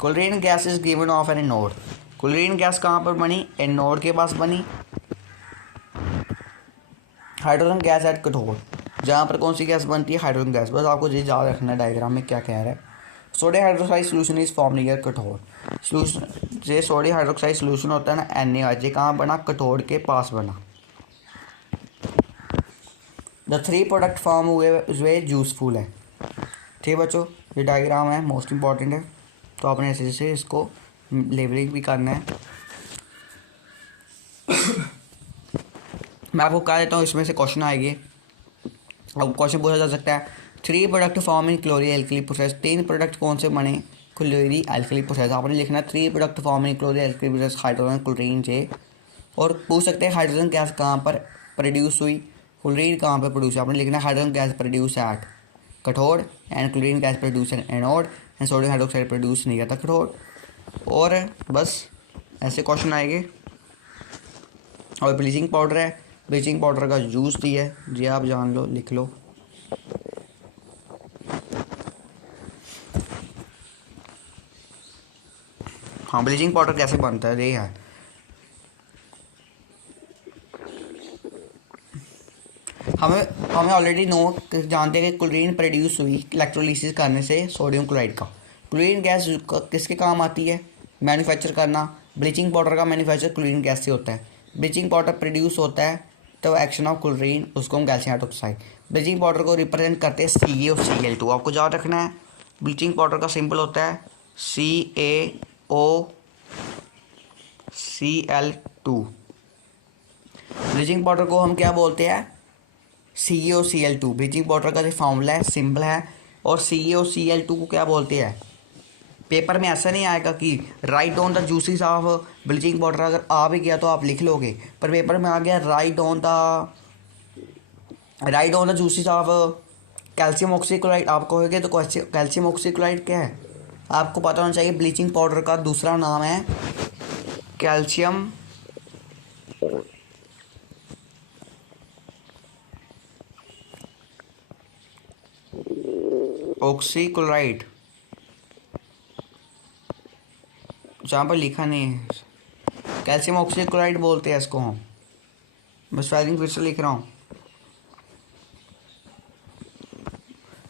chlorine gas is given of N anode. Chlorine gas कहाँ पर बनी, एनोड के पास बनी। हाइड्रोजन गैस एट कैथोड, जहाँ पर कौन सी गैस बनती है, हाइड्रोजन गैस। बस आपको ये याद रखना है डायग्राम में क्या कह रहा है। Sodium hydroxide solution is form near cathode. Solution ये सोडियम हाइड्रोक्साइड सोल्यूशन होता है ना, NaOH कहाँ बना, कैथोड के पास बना। द थ्री प्रोडक्ट फॉर्म हुए यूजफुल है। ठीक बच्चों, ये डायग्राम है, मोस्ट इंपॉर्टेंट है। तो आपने ऐसे जैसे इसको लेबलिंग भी करना है। मैं आपको कह देता हूँ इसमें से क्वेश्चन आएंगे। अब क्वेश्चन पूछा जा सकता है 3 product form in क्लोरी alkali process. 3 product कौन से बने क्लोरी एल्कली प्रोसेस। आपने लिखना 3 product form in क्लोरी alkali process hydrogen chlorine से। और पूछ सकते हैं हाइड्रोजन गैस कहाँ पर प्रोड्यूस हुई, क्लोरीन कहाँ पर प्रोड्यूस है। आपने लिखना hydrogen gas produce at cathode and chlorine gas produce at anode and sodium hydroxide produce नहीं करता कैथोड। और बस ऐसे क्वेश्चन आएंगे। और ब्लीचिंग पाउडर है, ब्लीचिंग पाउडर का जूस दिया है जी, आप जान लो, लिख लो। हाँ, ब्लीचिंग पाउडर कैसे बनता है ये है। हमें ऑलरेडी जानते हैं कि क्लोरीन प्रोड्यूस हुई इलेक्ट्रोलिसिस करने से सोडियम क्लोराइड का। क्लोरीन गैस किसके काम आती है, मैन्युफैक्चर करना। ब्लीचिंग पाउडर का मैन्युफैक्चर क्लोरीन गैस से होता है। ब्लीचिंग पाउडर प्रोड्यूस होता है तो एक्शन ऑफ क्लोरीन, उसको हम कैल्शियम हाइड्रोक्साइड। ब्लीचिंग पाउडर को रिप्रेजेंट करते हैं CaO आपको याद रखना है। ब्लीचिंग पाउडर का सिंबल होता है CaOCl2। ब्लीचिंग पाउडर को हम क्या बोलते हैं, CaOCl2। ब्लीचिंग पाउडर का जो फॉर्मूला है, सिंबल है। और CaOCl2 को क्या बोलते हैं। पेपर में ऐसा नहीं आएगा कि write down the juices of bleaching powder, अगर आ भी गया तो आप लिख लोगे, पर पेपर में आ गया write down the juices of calcium oxychloride. आप कहोगे तो कैल्शियम ऑक्सीक्लोराइड क्या है, आपको पता होना चाहिए। ब्लीचिंग पाउडर का दूसरा नाम है कैल्शियम ऑक्सीक्लोराइड, जहाँ पर लिखा नहीं है। कैल्शियम ऑक्सीक्लोराइड बोलते हैं इसको हम। मैं स्पेलिंग फिर से लिख रहा हूँ।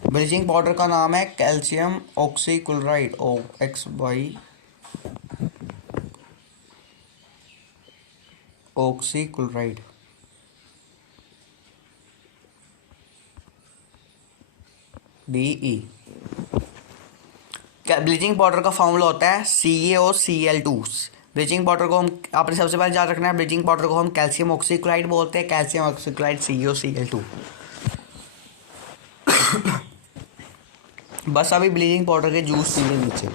ब्लीचिंग पाउडर का नाम है calcium oxychloride, OXY oxychloride. DE। Bleaching powder का फॉर्मूला होता है CaOCl2। ब्लीचिंग पाउडर को हम, आपने सबसे पहले याद रखना है, ब्लीचिंग पाउडर को हम कैल्शियम ऑक्सीक्लोराइड बोलते हैं। Calcium oxychloride CaOCl2। बस अभी ब्लीचिंग पाउडर के जूस पीने नीचे।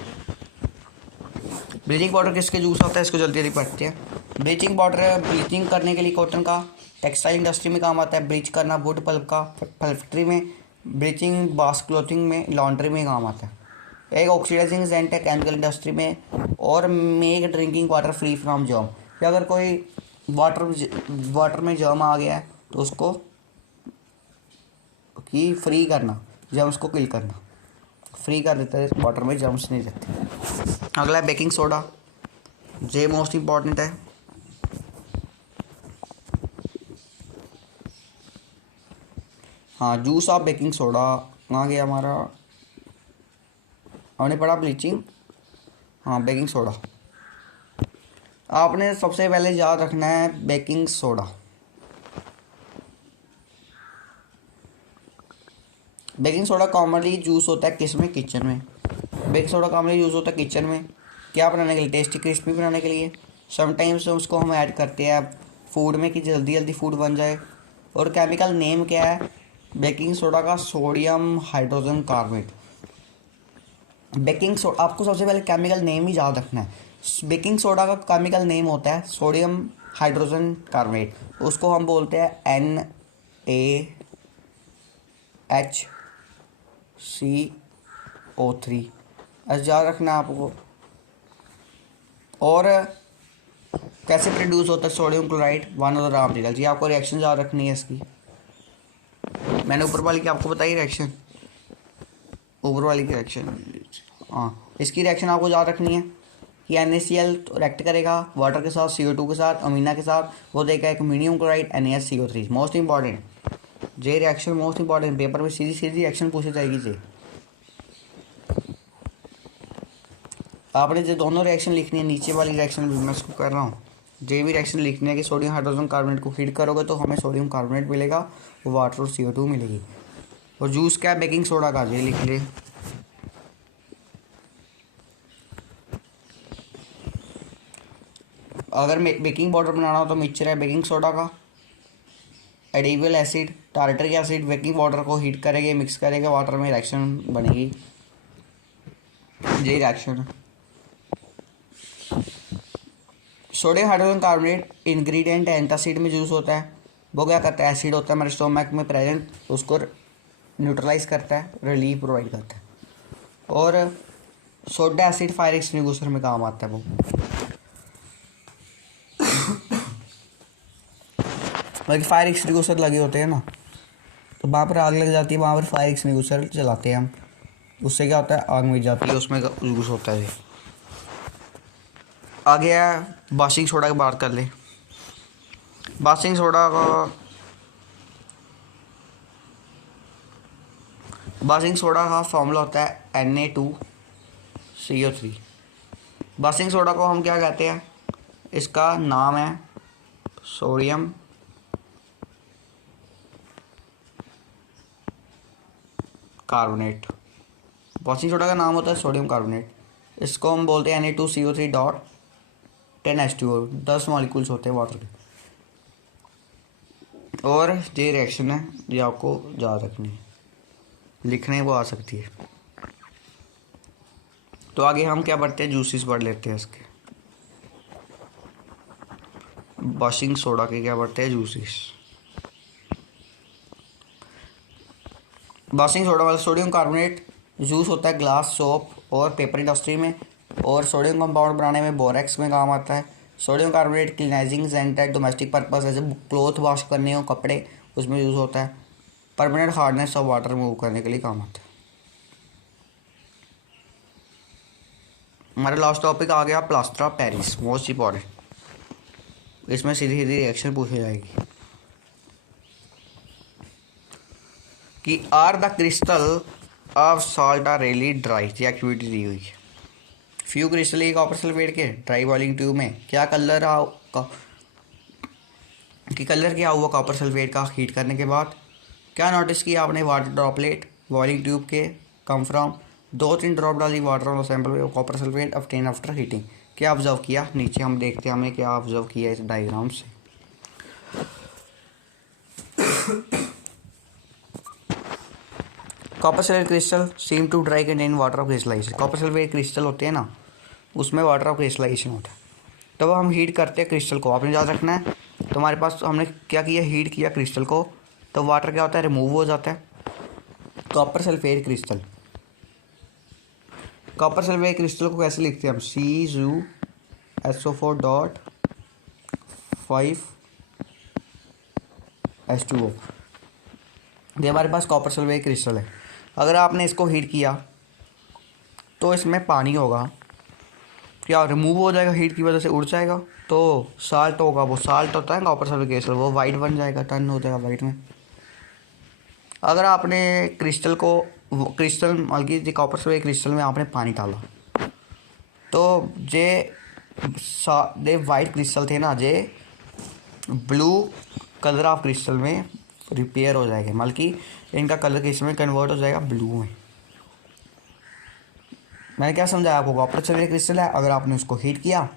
ब्लीचिंग पाउडर किसके जूस होता है, इसको जल्दी जल्दी पढ़ते हैं। ब्लीचिंग पाउडर ब्लीचिंग करने के लिए कॉटन का, टेक्सटाइल इंडस्ट्री में काम आता है। ब्लीच करना वुड पल्प का, फैक्ट्री में। ब्लीचिंग बास क्लोथिंग में, लॉन्ड्री में काम आता है। एक ऑक्सीडाइजिंग एजेंट है केमिकल इंडस्ट्री में। और make drinking water free from germ. या अगर कोई वाटर में जर्म आ गया है तो उसको की फ्री करना, जर्म्स को किल करना, फ्री कर देता है। वाटर में जर्म्स नहीं रहते। अगला है बेकिंग सोडा, ये मोस्ट इम्पॉर्टेंट है। हाँ, जूस ऑफ बेकिंग सोडा कहाँ गया हमारा, हमने पढ़ा ब्लीचिंग। हाँ, बेकिंग सोडा। आपने सबसे पहले याद रखना है baking soda. Baking soda commonly use होता है किस में, किचन में। बेकिंग सोडा कॉमनली यूज़ होता है किचन में, क्या बनाने के लिए, टेस्टी क्रिस्पी बनाने के लिए। समटाइम्स उसको हम ऐड करते हैं फूड में कि जल्दी जल्दी फूड बन जाए। और केमिकल नेम क्या है बेकिंग सोडा का, sodium hydrogen carbonate. Baking soda, आपको सबसे पहले केमिकल नेम ही याद रखना है। बेकिंग सोडा का केमिकल नेम होता है सोडियम हाइड्रोजन कार्बोनेट, उसको हम बोलते हैं NaHCO3। ऐसा याद रखना है आपको। और कैसे प्रोड्यूस होता है sodium chloride, one of the raw material. जी, आपको रिएक्शन याद रखनी है इसकी। मैंने ऊपर वाली की आपको बताई रिएक्शन, ऊपर वाली की रिएक्शन। हाँ, इसकी रिएक्शन आपको याद रखनी है कि NaCl रिएक्ट करेगा वाटर के साथ, CO2 के साथ, अमीना के साथ, वो देगा एक medium chloride NaCO3। Most important जे रिएक्शन, मोस्ट इंपॉर्टेंट। पेपर में सीधी सीधी रिएक्शन पूछी जाएगी जे। आपने जो दोनों रिएक्शन लिखनी है, नीचे वाली रिएक्शन भी मैं इसको कर रहा हूँ, जे भी रिएक्शन लिखनी है कि सोडियम हाइड्रोजन कार्बोनेट को हीट करोगे तो हमें सोडियम कार्बोनेट मिलेगा, वो वाटर और CO2 मिलेगी। और जूस क्या है बेकिंग सोडा का, ये लिख ले। अगर बेकिंग पाउडर बनाना हो तो मिक्सचर है बेकिंग सोडा का, edible acid, tartaric acid baking powder को हीट करेंगे, मिक्स करेंगे वाटर में, रिएक्शन बनेगी, ये रिएक्शन है। Sodium hydrogen carbonate ingredient antacid में यूज़ होता है। वो क्या करता है, एसिड होता है हमारे स्टोमक में प्रेजेंट, उसको न्यूट्रलाइज करता है, रिलीफ प्रोवाइड करता है। और सोडा एसिड फायर एक्सटिंग्विशर में काम आता है वो। बाकी फायर एक्सटिंग्विशर लगे होते हैं ना, तो वहाँ पर आग लग जाती है, वहाँ पर फायर एक्सटिंग्विशर चलाते हैं हम, उससे क्या होता है आग मिट जाती है, उसमें यूज़ होता है। आगे है वाशिंग सोडा की बात कर ले। वाशिंग सोडा का फॉर्मूला होता है Na2CO3। वाशिंग सोडा को हम क्या कहते हैं, इसका नाम है सोडियम कार्बोनेट। वाशिंग सोडा का नाम होता है सोडियम कार्बोनेट। इसको हम बोलते हैं Na2CO3 डॉट 10H2O, 10 मॉलिक्यूल्स होते हैं वाटर के। और ये रिएक्शन है, ये आपको याद रखनी है, लिखने को आ सकती है। तो आगे हम क्या पढ़ते हैं, जूसेस पढ़ लेते हैं इसके। वाशिंग सोडा के क्या पढ़ते हैं, जूसेस। वाशिंग सोडा वाला सोडियम कार्बोनेट यूज़ होता है ग्लास, सोप और पेपर इंडस्ट्री में, और सोडियम कंपाउंड बनाने में बोरेक्स में काम आता है। सोडियम कार्बोनेट क्लीनाइजिंग एजेंट है, डोमेस्टिक पर्पस जैसे क्लोथ वॉश करने हो, कपड़े, उसमें यूज़ होता है। Permanent hardness of water remove करने के लिए काम आता है। हमारा लास्ट टॉपिक आ गया plaster of Paris, most important. इसमें सीधी सीधी रिएक्शन पूछी जाएगी कि are the crystal of salt are really dry, ये एक्टिविटी दी हुई है। फ्यू क्रिस्टल कॉपर सल्फेट के ड्राई बॉइलिंग ट्यूब में क्या कलर कलर क्या हुआ कॉपर सल्फेट का हीट करने के बाद। क्या नोटिस किया आपने, वाटर ड्रॉपलेट बॉइलिंग ट्यूब के कम फ्रॉम 2-3 ड्रॉप डाली वाटर और sample copper sulphate obtain after heating. क्या ऑब्जर्व किया, नीचे हम देखते हैं हमें क्या ऑब्जर्व किया इस डायग्राम से। Copper sulphate crystal seem to dry contain water of crystallisation. Copper sulphate crystal होते हैं ना, उसमें वाटर ऑफ क्रिस्टलाइजेशन होता है। तो हम हीट करते हैं क्रिस्टल को, आपने याद रखना है। तो हमारे पास हमने क्या किया, हीट किया क्रिस्टल को, तो वाटर क्या होता है, रिमूव हो जाता है। Copper sulphate crystal, copper sulphate crystal को कैसे लिखते हैं हम, CuSO4 डॉट 5H2O। ये हमारे पास कॉपर सल्फेट क्रिस्टल है। अगर आपने इसको हीट किया तो इसमें पानी होगा, क्या रिमूव हो जाएगा, हीट की वजह से उड़ जाएगा। तो साल्ट होगा, वो साल्ट होता है कॉपर सल्फेट क्रिस्टल, वो वाइट बन जाएगा, टर्न हो जाएगा वाइट में। अगर आपने क्रिस्टल को क्रिस्टल मान लीजिए कॉपर सल्फेट क्रिस्टल में आपने पानी डाला, तो जे वाइट क्रिस्टल थे ना, जे ब्लू कलर ऑफ क्रिस्टल में रिपेयर हो जाएगा, मतलब कि इनका कलर क्रिस्टल में कन्वर्ट हो जाएगा ब्लू में। मैंने क्या समझाया आपको, कॉपर सल्फेट क्रिस्टल है, अगर आपने उसको हीट किया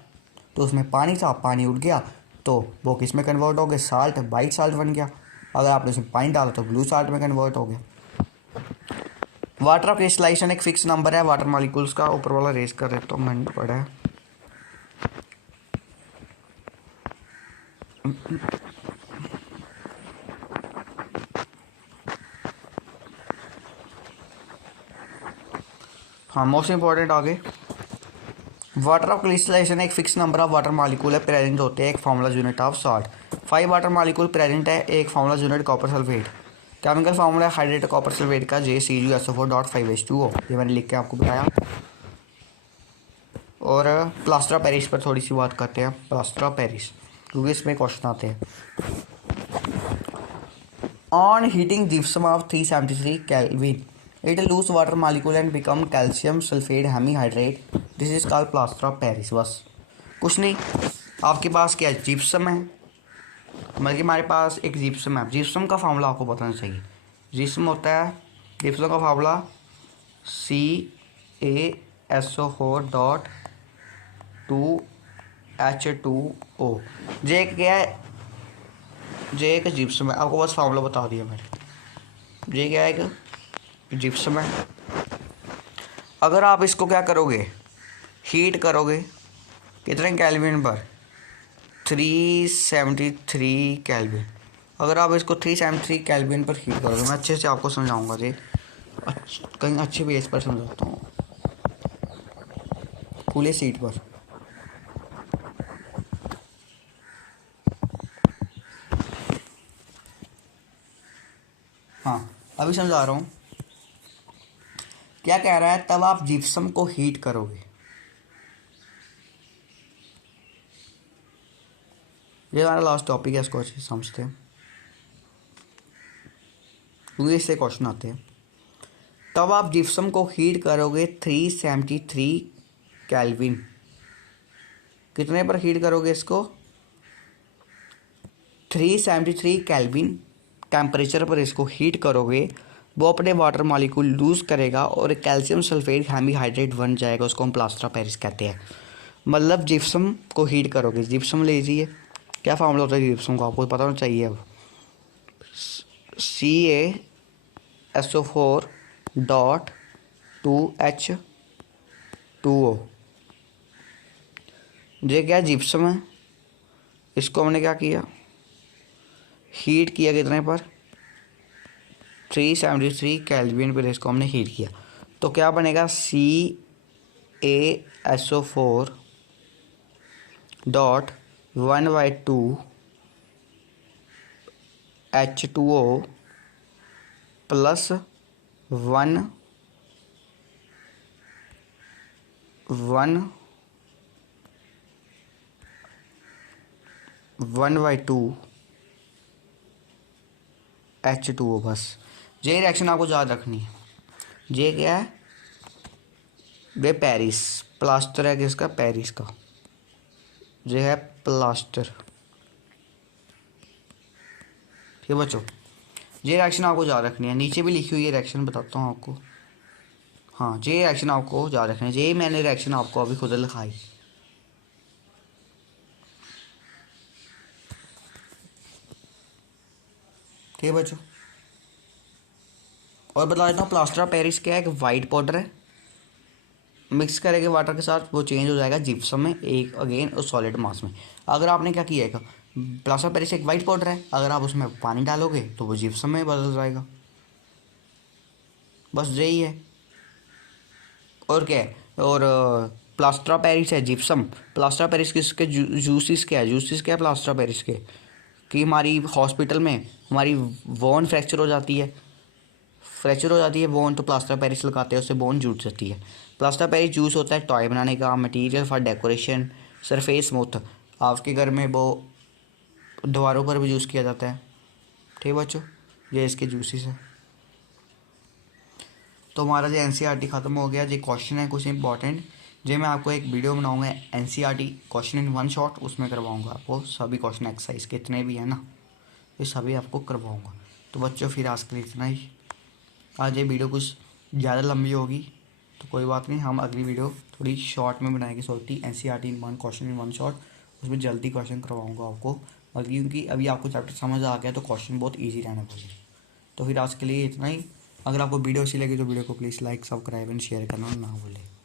तो उसमें पानी था, पानी उड़ गया, तो वो किस में कन्वर्ट हो गया, साल्ट, वाइट साल्ट बन गया। अगर आपने उसमें पानी डाला तो ब्लू साल्ट में कन्वर्ट हो गया। वाटर ऑफ क्रिस्टलाइजेशन एक फिक्स नंबर है वाटर मॉलिक्यूल्स का, ऊपर वाला रेस कर रहे तो मैंने पढ़ा है। हाँ, मोस्ट इंपॉर्टेंट आगे, वाटर ऑफ क्रिस्टलाइजेशन एक fix number of water molecule है प्रेजेंट होते हैं एक formula unit of salt. 5 water molecule present है एक formula unit copper sulphate. Chemical formula hydrated copper sulphate का JCuSO4 डॉट 5H2O, ये मैंने लिख के आपको बताया। और प्लास्टर ऑफ पेरिस पर थोड़ी सी बात करते हैं, प्लास्टर ऑफ पेरिस, क्योंकि इसमें क्वेश्चन आते हैं। On heating gypsum of 373 kelvin it loose water molecule and become calcium sulphate hemihydrate, this is called plaster of Paris. बस कुछ नहीं, आपके पास क्या जिप्सम है, मतलब कि हमारे पास एक जिप्सम है, जिप्सम का फार्मूला आपको बताना चाहिए। जिप्सम होता है, जिप्सम का फार्मूला CaSO4 डॉट 2 H2O। जे क्या है, जे एक जिप्सम है, आपको बस फार्मूला बता दिया मैंने। जे क्या है, एक जिप्सम है। अगर आप इसको क्या करोगे, हीट करोगे, कितने केल्विन पर, 373 केल्विन। अगर आप इसको 373 केल्विन पर हीट करोगे, मैं अच्छे से आपको समझाऊंगा जी, कहीं अच्छे बेस पर समझाता हूँ, खुले सीट पर। हाँ, अभी समझा रहा हूँ। क्या कह रहा है, तब आप जिप्सम को हीट करोगे। ये हमारा लास्ट टॉपिक है, इसको अच्छे से समझते हैं क्योंकि इससे क्वेश्चन आते हैं। तब आप जिप्सम को हीट करोगे 373 केल्विन। कितने पर हीट करोगे इसको, 373 केल्विन टेम्परेचर पर इसको हीट करोगे। वो अपने वाटर मॉलिक्यूल लूज़ करेगा और कैल्शियम सल्फेट हेमीहाइड्रेट बन जाएगा, उसको हम प्लास्टर ऑफ पेरिस कहते हैं। मतलब जिप्सम को हीट करोगे, जिप्सम ले लीजिए। क्या फार्मूला होता है जिप्सम का, आपको पता होना चाहिए। अब CaSO4.2H2O। ये क्या जिप्सम है, इसको हमने क्या किया, हीट किया। कितने पर, 373 केल्विन पर इसको हमने हीट किया। तो क्या बनेगा, CaSO4.1/2H2O प्लस 1/2H2O। बस ये रिएक्शन आपको याद रखनी है। ये क्या है, वे पेरिस, प्लास्टर है किसका, पेरिस का। ये है प्लास्टर। ठीक है बच्चों, ये रिएक्शन आपको याद रखनी है। नीचे भी लिखी हुई है रिएक्शन, बताता हूँ आपको। हाँ, ये रिएक्शन आपको याद रखनी है। ये मैंने रिएक्शन आपको अभी खुद लिखाई। ठीक है बच्चों, और बता देता हूँ, प्लास्टर ऑफ पेरिस क्या है, एक वाइट पाउडर है, मिक्स करेंगे वाटर के साथ, वो चेंज हो जाएगा जिप्सम में, एक अगेन उस सॉलिड मास में। अगर आपने क्या किया है, प्लास्टर ऑफ पेरिस एक वाइट पाउडर है, अगर आप उसमें पानी डालोगे तो वो जिप्सम में बदल जाएगा। बस यही है, और क्या है। और प्लास्टर ऑफ पेरिस है जिप्सम। प्लास्टर ऑफ पेरिस किसके, जूसिस क्या है, जूसिस क्या है प्लास्टर ऑफ पेरिस के, कि हमारी हॉस्पिटल में हमारी बोन फ्रैक्चर हो जाती है, बोन, तो प्लास्टर ऑफ पेरिस लगाते हैं, उससे बोन जूट जाती है। प्लास्टर ऑफ पेरिस जूस होता है टॉय बनाने का, material for decoration, surface smooth. आपके घर में वो दीवारों पर भी यूज़ किया जाता है। ठीक है बच्चों, ये इसके जूसेस हैं। तो हमारा जो NCERT ख़त्म हो गया। जो क्वेश्चन है कुछ इंपॉर्टेंट, जो मैं आपको एक वीडियो बनाऊंगा NCERT question in one shot, उसमें करवाऊंगा आपको सभी क्वेश्चन, एक्सरसाइज कितने भी हैं ना, ये सभी आपको करवाऊंगा। तो बच्चों फिर आज के लिए इतना ही। आज ये वीडियो कुछ ज़्यादा लंबी होगी तो कोई बात नहीं, हम अगली वीडियो थोड़ी शॉर्ट में बनाएंगे, सोचती NCERT in one question in one shot, उसमें जल्दी क्वेश्चन करवाऊँगा आपको। और क्योंकि अभी आपको चैप्टर समझ आ गया तो क्वेश्चन बहुत ईजी रहने वाले। तो फिर आज के लिए इतना ही। अगर आपको वीडियो अच्छी लगी तो वीडियो को please like, subscribe and share करना ना भूलें।